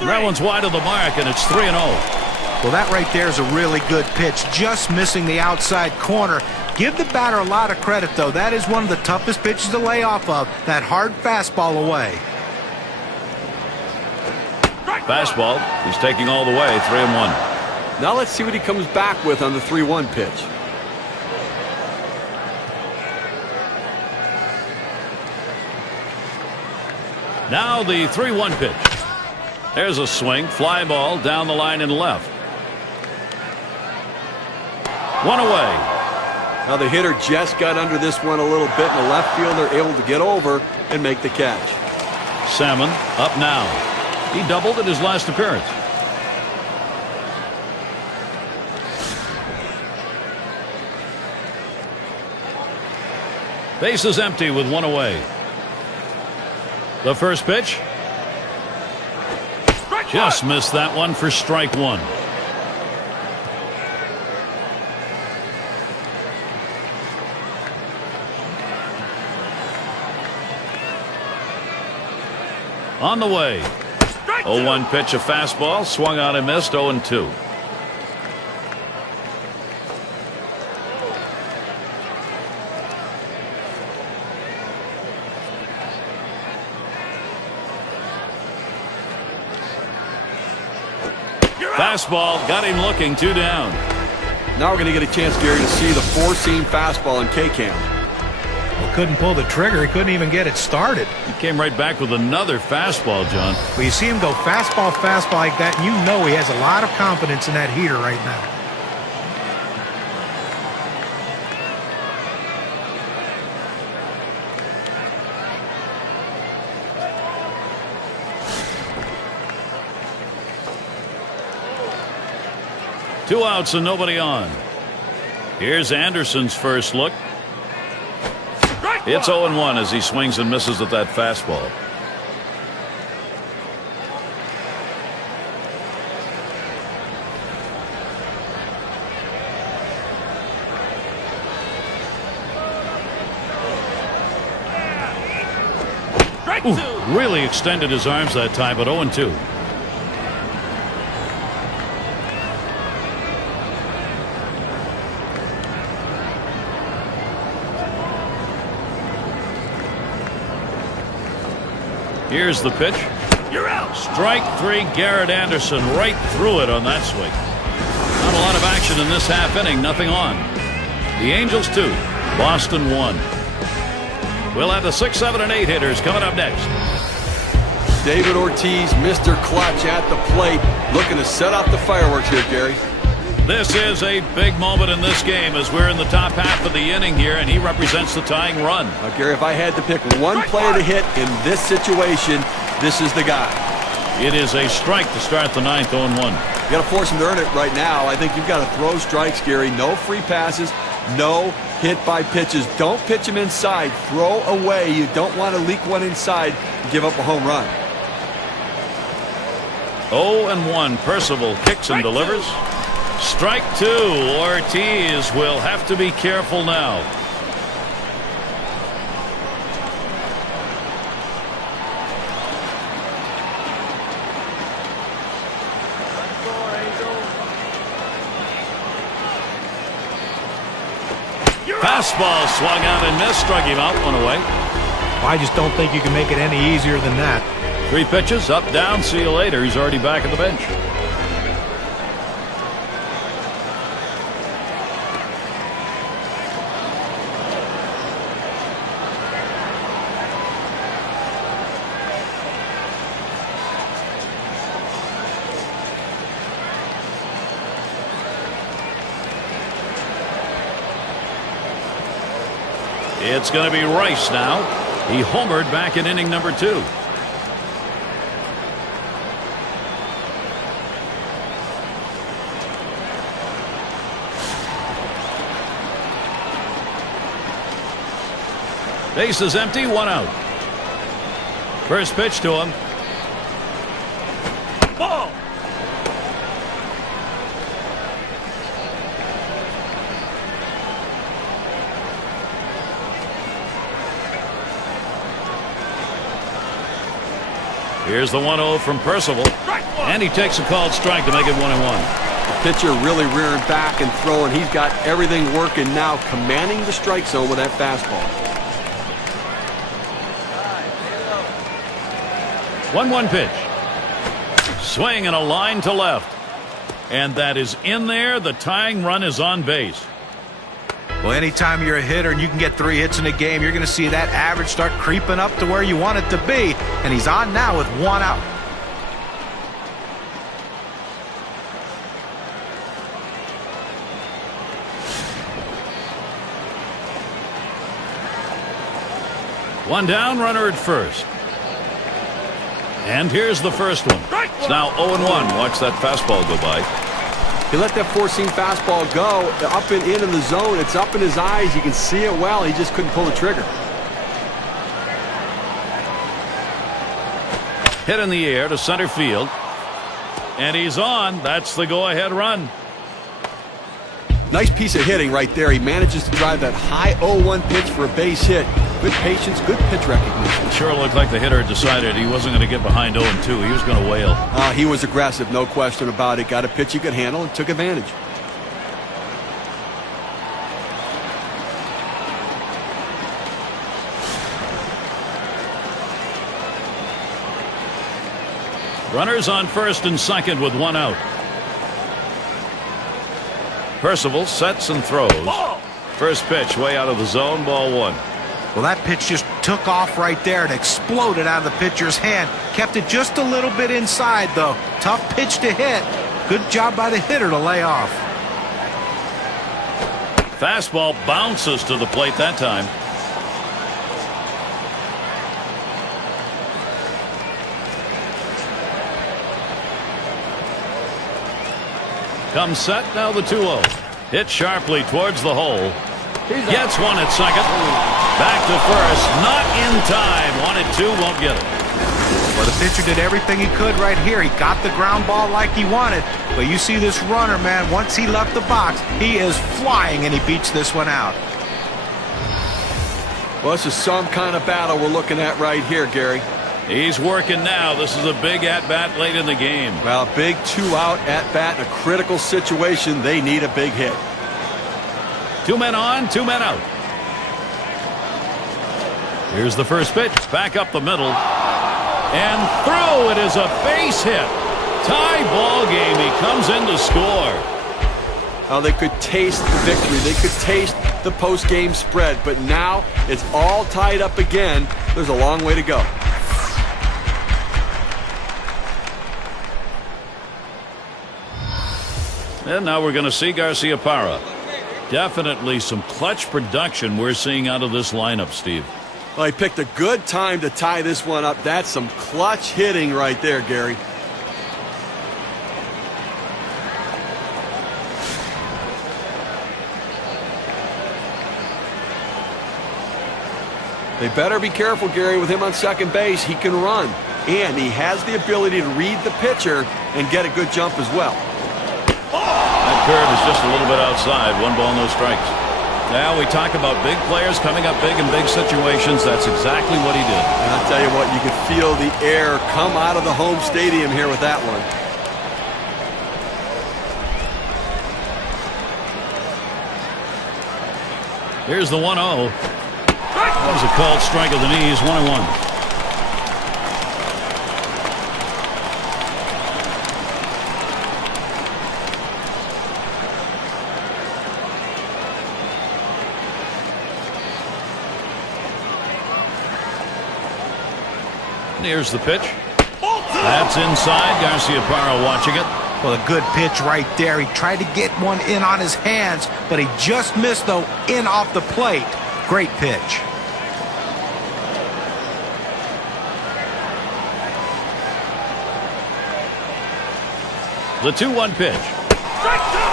That one's wide of the mark, and it's 3-0. Well, that right there is a really good pitch, just missing the outside corner. Give the batter a lot of credit, though. That is one of the toughest pitches to lay off of, that hard fastball away. Fastball. He's taking all the way. 3-1. Now let's see what he comes back with on the 3-1 pitch. Now the 3-1 pitch. There's a swing. Fly ball down the line and left. 1 away. Now the hitter just got under this one a little bit in the left field. They're able to get over and make the catch. Salmon up now. He doubled in his last appearance. Base is empty with 1 away. The first pitch. Just missed that one for strike 1. On the way. 0-1 pitch, a fastball, swung on and missed. 0-2. Fastball got him looking. 2 down. Now we're going to get a chance, Gary, to see the 4-seam fastball in K-Cam. Well, couldn't pull the trigger. He couldn't even get it started. He came right back with another fastball, John. Well, you see him go fastball, fastball like that, and you know he has a lot of confidence in that heater right now. 2 outs and nobody on. Here's Anderson's first look. It's 0-1 as he swings and misses at that fastball. Ooh, really extended his arms that time, but 0-2. Here's the pitch. You're out. Strike 3, Garrett Anderson right through it on that swing. Not a lot of action in this half inning. Nothing on. The Angels 2, Boston 1. We'll have the 6, 7, and 8 hitters coming up next. David Ortiz, Mr. Clutch at the plate, looking to set off the fireworks here, Gary. This is a big moment in this game as we're in the top half of the inning here, and he represents the tying run. Gary, if I had to pick one player to hit in this situation, this is the guy. It is a strike to start the 9th, 0-1. You got to force him to earn it right now. I think you've got to throw strikes, Gary. No free passes, no hit by pitches. Don't pitch him inside. Throw away. You don't want to leak one inside and give up a home run. 0-1. Percival kicks and delivers. Strike 2. Ortiz will have to be careful now. Fastball swung out and missed. Struck him out, 1 away. I just don't think you can make it any easier than that. 3 pitches, up, down, see you later. He's already back at the bench. It's going to be Rice now. He homered back in inning number 2. Base is empty, 1 out. First pitch to him. Ball. Here's the 1-0 from Percival. And he takes a called strike to make it 1-1. The pitcher really rearing back and throwing. He's got everything working now, commanding the strike zone with that fastball. 1-1 pitch. Swing and a line to left. And that is in there. The tying run is on base. Well, anytime you're a hitter and you can get 3 hits in a game, you're going to see that average start creeping up to where you want it to be. And he's on now with 1 out. One down, runner at first. And here's the first one. It's now 0-1. Watch that fastball go by. He let that four-seam fastball go up and in the zone. It's up in his eyes. You can see it well. He just couldn't pull the trigger. Hit in the air to center field. And he's on. That's the go-ahead run. Nice piece of hitting right there. He manages to drive that high 0-1 pitch for a base hit. Good patience, good pitch recognition. It sure looked like the hitter decided he wasn't going to get behind 0-2. He was going to wail. He was aggressive, no question about it. Got a pitch he could handle and took advantage. Runners on first and second with 1 out. Percival sets and throws. First pitch way out of the zone, ball 1. Well, that pitch just took off right there and exploded out of the pitcher's hand. Kept it just a little bit inside, though. Tough pitch to hit. Good job by the hitter to lay off. Fastball bounces to the plate that time. Comes set, now the 2-0. Hit sharply towards the hole. Gets one at second. Back to first. Not in time. Wanted two, won't get it. Well, the pitcher did everything he could right here. He got the ground ball like he wanted. But you see this runner, man, once he left the box, he is flying, and he beats this one out. Well, this is some kind of battle we're looking at right here, Gary. He's working now. This is a big at-bat late in the game. Well, a big 2-out at-bat in a critical situation. They need a big hit. 2 men on, 2 men out. Here's the first pitch. Back up the middle. And through. It is a base hit. Tie ball game. He comes in to score. Now they could taste the victory. They could taste the post-game spread. But now it's all tied up again. There's a long way to go. And now we're going to see Garciaparra. Definitely some clutch production we're seeing out of this lineup, Steve. Well, he picked a good time to tie this one up. That's some clutch hitting right there, Gary. They better be careful, Gary, with him on second base. He can run, and he has the ability to read the pitcher and get a good jump as well. That curve is just a little bit outside. 1 ball, no strikes. Now we talk about big players coming up big in big situations. That's exactly what he did. And I'll tell you what, you can feel the air come out of the home stadium here with that one. Here's the 1-0. That was a called strike of the knees. 1-1. Here's the pitch. That's inside. Garciaparra watching it. Well, a good pitch right there. He tried to get one in on his hands, but he just missed, though, in off the plate. Great pitch. The 2-1 pitch.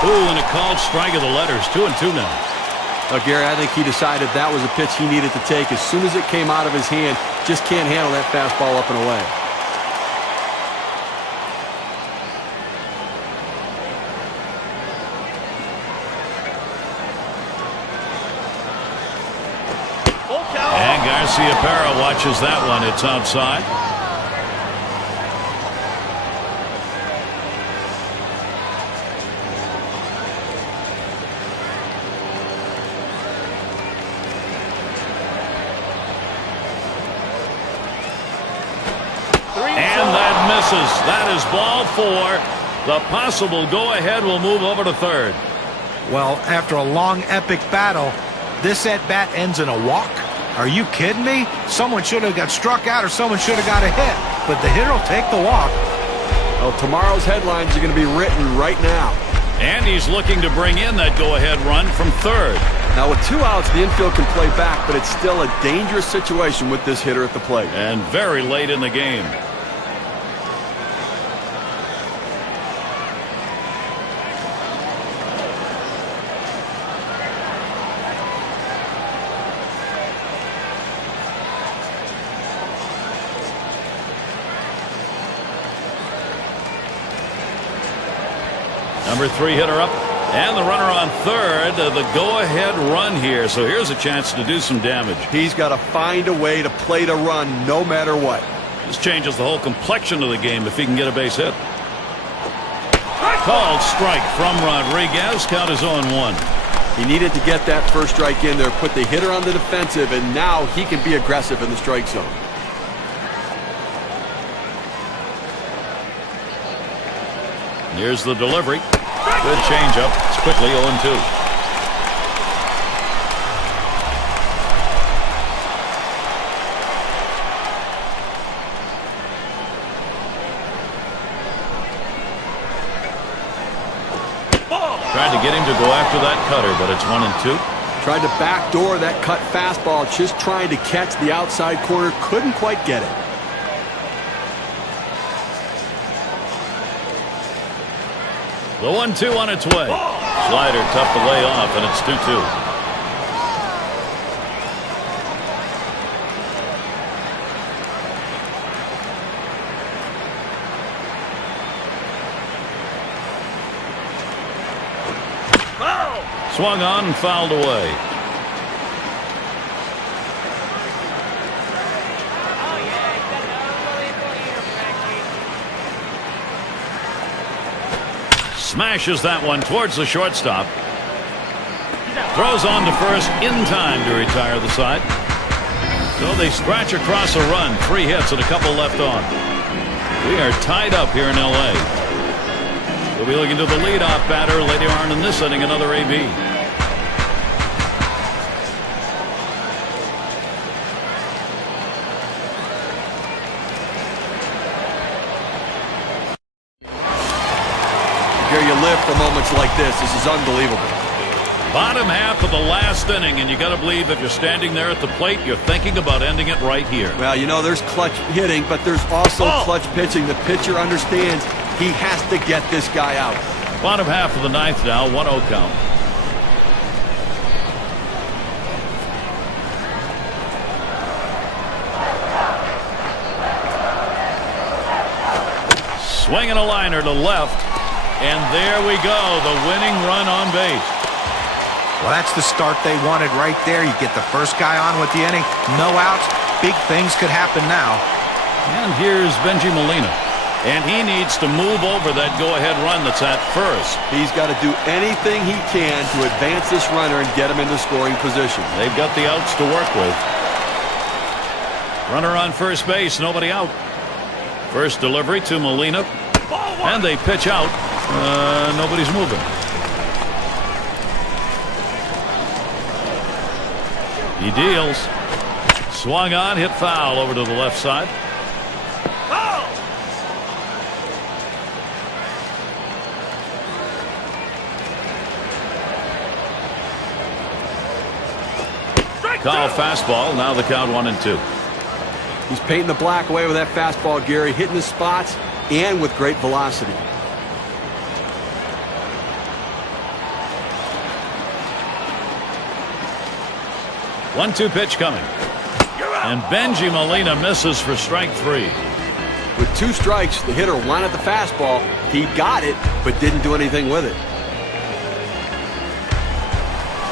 Ooh, and a called strike of the letters. 2-2 now. Gary, I think he decided that was a pitch he needed to take as soon as it came out of his hand. Just can't handle that fastball up and away. And Garciaparra watches that one. It's outside. That is ball 4. The possible go-ahead will move over to third. Well, after a long, epic battle, this at-bat ends in a walk? Are you kidding me? Someone should have got struck out or someone should have got a hit. But the hitter will take the walk. Well, tomorrow's headlines are going to be written right now. And he's looking to bring in that go-ahead run from third. Now, with 2 outs, the infield can play back, but it's still a dangerous situation with this hitter at the plate. And very late in the game. Number 3 hitter up, and the runner on third. The go-ahead run here. So here's a chance to do some damage. He's got to find a way to play to run no matter what. This changes the whole complexion of the game if he can get a base hit. Called strike from Rodriguez. Count is 0-1. He needed to get that first strike in there, put the hitter on the defensive, and now he can be aggressive in the strike zone. Here's the delivery. Good changeup. It's quickly 0-2. Tried to get him to go after that cutter, but it's 1-2. Tried to backdoor that cut fastball, just trying to catch the outside corner. Couldn't quite get it. The 1-2 on its way. Slider tough to lay off, and it's 2-2. Swung on and fouled away. Smashes that one towards the shortstop. Throws on to first in time to retire the side. So they scratch across a run. 3 hits and a couple left on. We are tied up here in L.A. We'll be looking to the leadoff batter later on in this inning, another AB. Here you live for moments like this. This is unbelievable. Bottom half of the last inning, and you got to believe if you're standing there at the plate, you're thinking about ending it right here. Well, you know, there's clutch hitting, but there's also clutch pitching. The pitcher understands he has to get this guy out. Bottom half of the ninth now, 1-0 count. Swinging a liner to left, and there we go, the winning run on base. Well, that's the start they wanted right there. You get the first guy on with the inning, no outs. Big things could happen now. And here's Benji Molina. And he needs to move over that go-ahead run that's at first. He's got to do anything he can to advance this runner and get him into scoring position. They've got the outs to work with. Runner on first base, nobody out. First delivery to Molina. And they pitch out. Nobody's moving. He deals. Swung on, hit foul over to the left side. Call fastball. Now the count 1-2. He's painting the black away with that fastball, Gary, hitting his spots and with great velocity. One-two pitch coming. And Benji Molina misses for strike 3. With 2 strikes, the hitter wanted the fastball. He got it, but didn't do anything with it.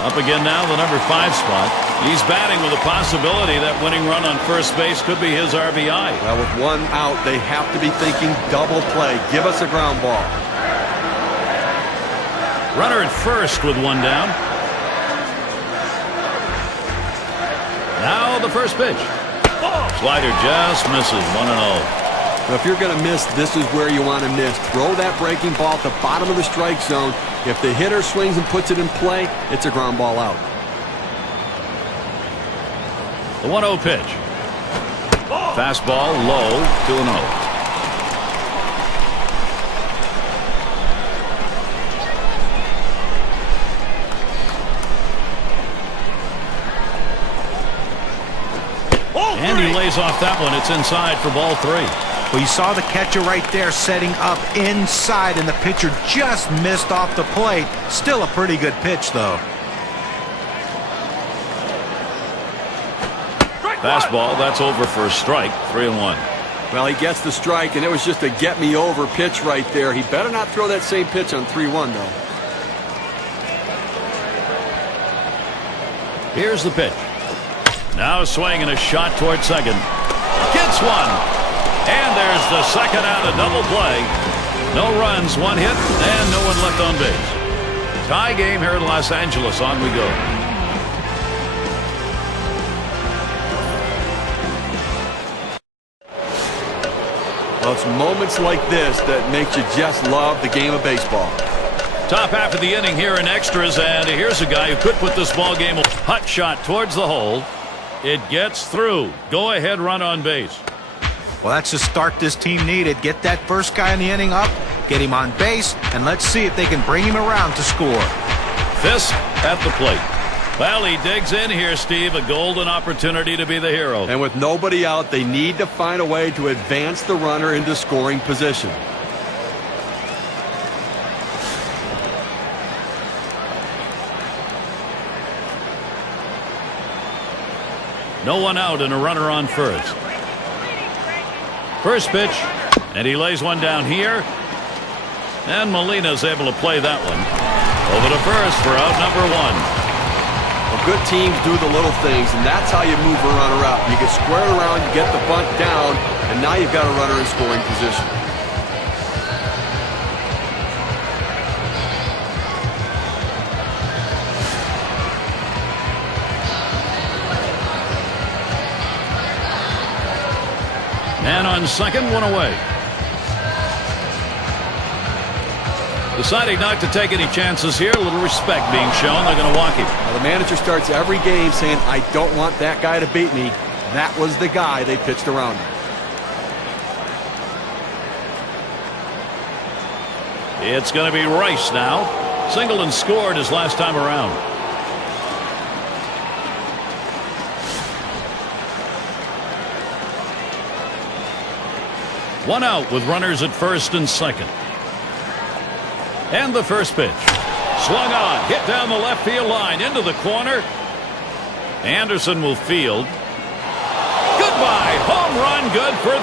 Up again now, the number 5 spot. He's batting with a possibility that winning run on first base could be his RBI. Well, with 1 out, they have to be thinking double play. Give us a ground ball. Runner at first with 1 down. Now the first pitch. Slider just misses. 1-0. Now, if you're going to miss, this is where you want to miss. Throw that breaking ball at the bottom of the strike zone. If the hitter swings and puts it in play, it's a ground ball out. The 1-0 pitch. Fastball low, 2-0. And he lays off that one. It's inside for ball 3. Well, you saw the catcher right there setting up inside, and the pitcher just missed off the plate. Still a pretty good pitch, though. Fastball, that's over for a strike. 3-1. Well, he gets the strike, and it was just a get-me-over pitch right there. He better not throw that same pitch on 3-1, though. Here's the pitch. Now a swing and a shot toward second. Gets one. And there's the second out of double play. No runs, 1 hit, and no one left on base. Tie game here in Los Angeles. On we go. Well, it's moments like this that makes you just love the game of baseball. Top half of the inning here in extras, and here's a guy who could put this ball game. Hot shot towards the hole. It gets through. Go ahead run on base. Well, that's the start this team needed. Get that first guy in the inning up, get him on base, and let's see if they can bring him around to score. Fisk at the plate. Well, he digs in here, Steve. A golden opportunity to be the hero. And with nobody out, they need to find a way to advance the runner into scoring position. No one out and a runner on first. First pitch, and he lays one down here. And Molina's able to play that one. Over to first for out number 1. Well, good teams do the little things, and that's how you move a runner up. You get squared around, you get the bunt down, and now you've got a runner in scoring position. Man on second, one away. Deciding not to take any chances here. A little respect being shown. They're going to walk him. Now, the manager starts every game saying, I don't want that guy to beat me. That was the guy they pitched around him. It's going to be Rice now. Singled and scored his last time around. One out with runners at first and second. And the first pitch. Swung on. Hit down the left field line. Into the corner. Anderson will field. Goodbye. Home run. Good for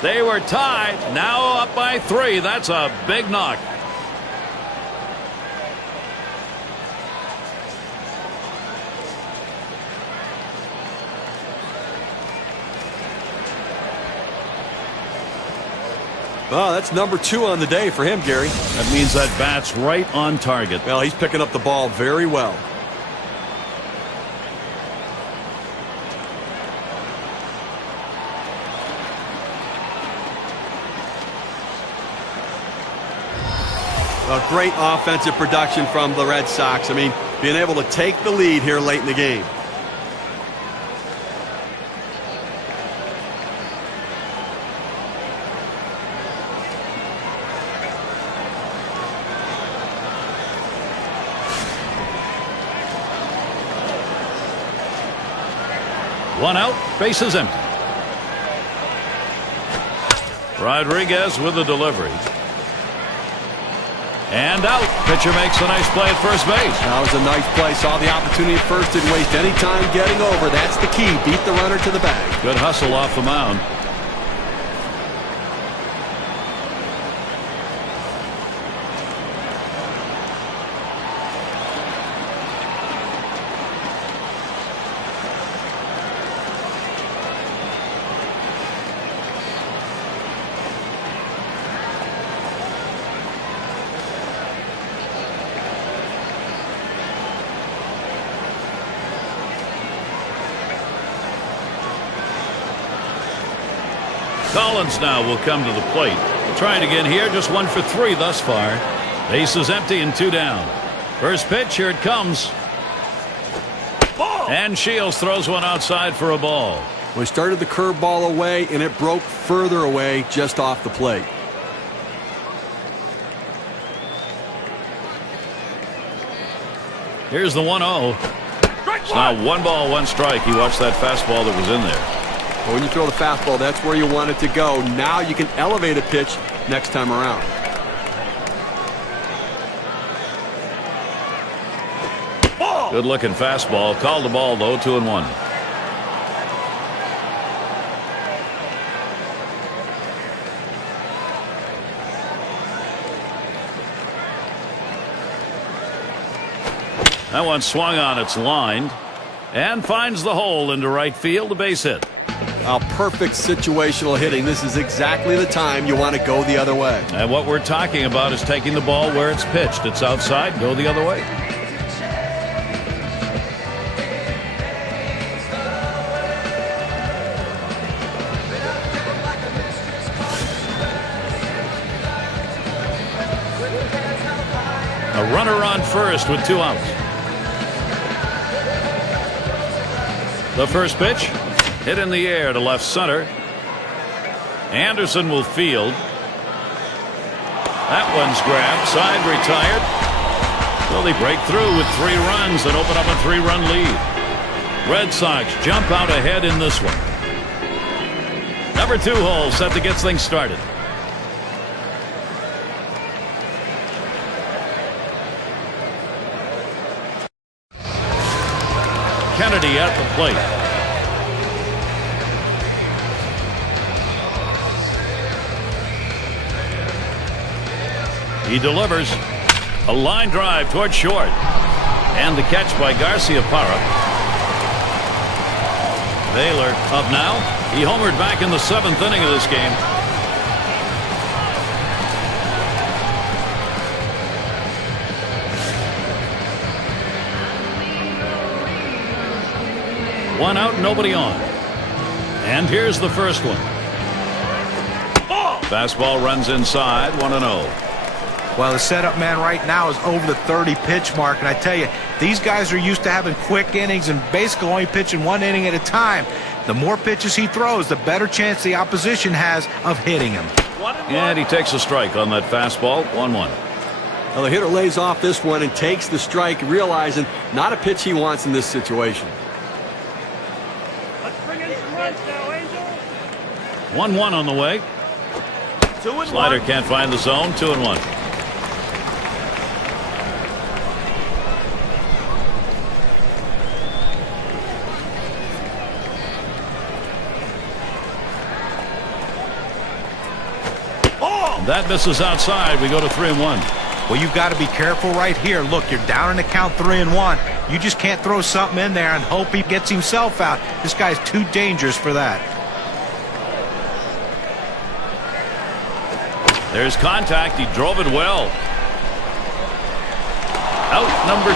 3. They were tied. Now up by 3. That's a big knock. Well, that's number 2 on the day for him, Gary. That means that bat's right on target. Well, he's picking up the ball very well. A great offensive production from the Red Sox. I mean, being able to take the lead here late in the game. One out, bases empty. Rodriguez with the delivery. And out. Pitcher makes a nice play at first base. That was a nice play. Saw the opportunity at first. Didn't waste any time getting over. That's the key. Beat the runner to the bag. Good hustle off the mound. Collins now will come to the plate. Trying again here, just 1 for 3 thus far. Base is empty and 2 down. First pitch, here it comes. Ball. And Shields throws one outside for a ball. We started the curveball away, and it broke further away just off the plate. Here's the 1-0. It's now 1 ball, 1 strike. He watched that fastball that was in there. Well, when you throw the fastball, that's where you want it to go. Now you can elevate a pitch next time around. Good looking fastball. Called the ball though. 2-1. That one swung on, it's lined and finds the hole into right field. A base hit. Perfect situational hitting. This is exactly the time you want to go the other way. And what we're talking about is taking the ball where it's pitched. It's outside, go the other way. A runner on first with 2 outs. The first pitch. Hit in the air to left center. Anderson will field. That one's grabbed. Side retired. Well, they break through with 3 runs and open up a 3-run lead. Red Sox jump out ahead in this one. Number 2 hole set to get things started. Kennedy at the plate. He delivers a line drive toward short. And the catch by Garcia-Parra. Baylor up now. He homered back in the 7th inning of this game. One out, nobody on. And here's the first one. Fastball runs inside, 1-0. Well, the setup man right now is over the 30 pitch mark, and I tell you, these guys are used to having quick innings and basically only pitching 1 inning at a time. The more pitches he throws, the better chance the opposition has of hitting him. And he takes a strike on that fastball, 1-1. Well, the hitter lays off this one and takes the strike, realizing not a pitch he wants in this situation. Let's bring in some runs now, Angel. 1-1 on the way. 2-1. Slider can't find the zone, 2-1. That misses outside. We go to 3-1. Well, you've got to be careful right here. Look, you're down in the count 3-1. You just can't throw something in there and hope he gets himself out. This guy's too dangerous for that. There's contact. He drove it well. Out number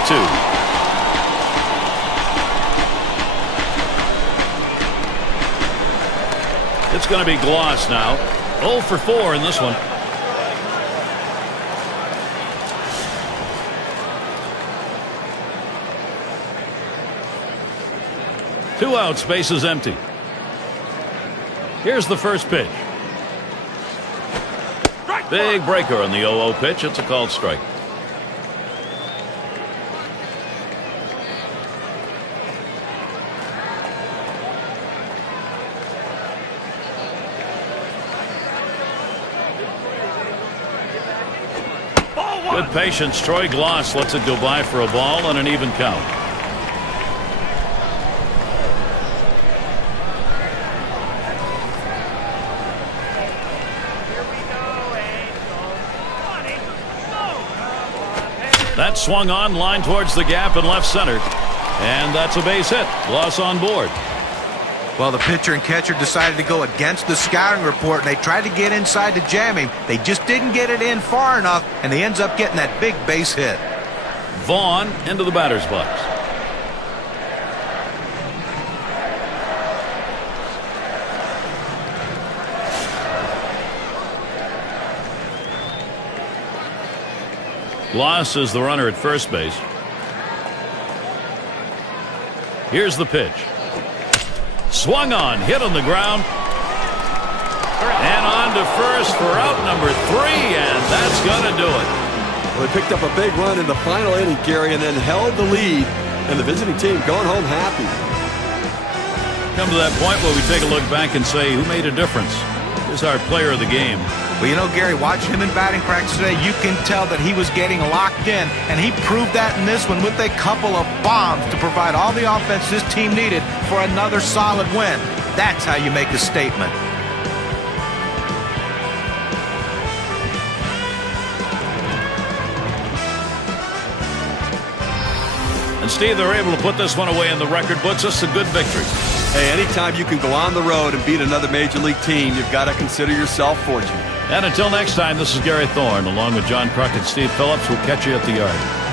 2. It's going to be Gloss now. 0 for 4 in this one. Two out, space is empty. Here's the first pitch. Big breaker on the 0-0 pitch. It's a called strike. Good patience. Troy Gloss lets it go by for a ball and an even count. That swung on, line towards the gap in left center. And that's a base hit. Gloss on board. Well, the pitcher and catcher decided to go against the scouting report, and they tried to get inside to jam him. They just didn't get it in far enough, and he ends up getting that big base hit. Vaughn into the batter's box. Gloss is the runner at first base. Here's the pitch. Swung on, hit on the ground. And on to first for out number 3, and that's going to do it. Well, they picked up a big run in the final inning, Gary, and then held the lead. And the visiting team going home happy. Come to that point where we take a look back and say, who made a difference? Here's our player of the game. Well, you know, Gary, watching him in batting practice today, you can tell that he was getting locked in, and he proved that in this one with a couple of bombs to provide all the offense this team needed for another solid win. That's how you make a statement. And Steve, they're able to put this one away in the record books. This is a good victory. Hey, anytime you can go on the road and beat another major league team, you've got to consider yourself fortunate. And until next time, this is Gary Thorne, along with John Crockett, Steve Phillips. We'll catch you at the yard.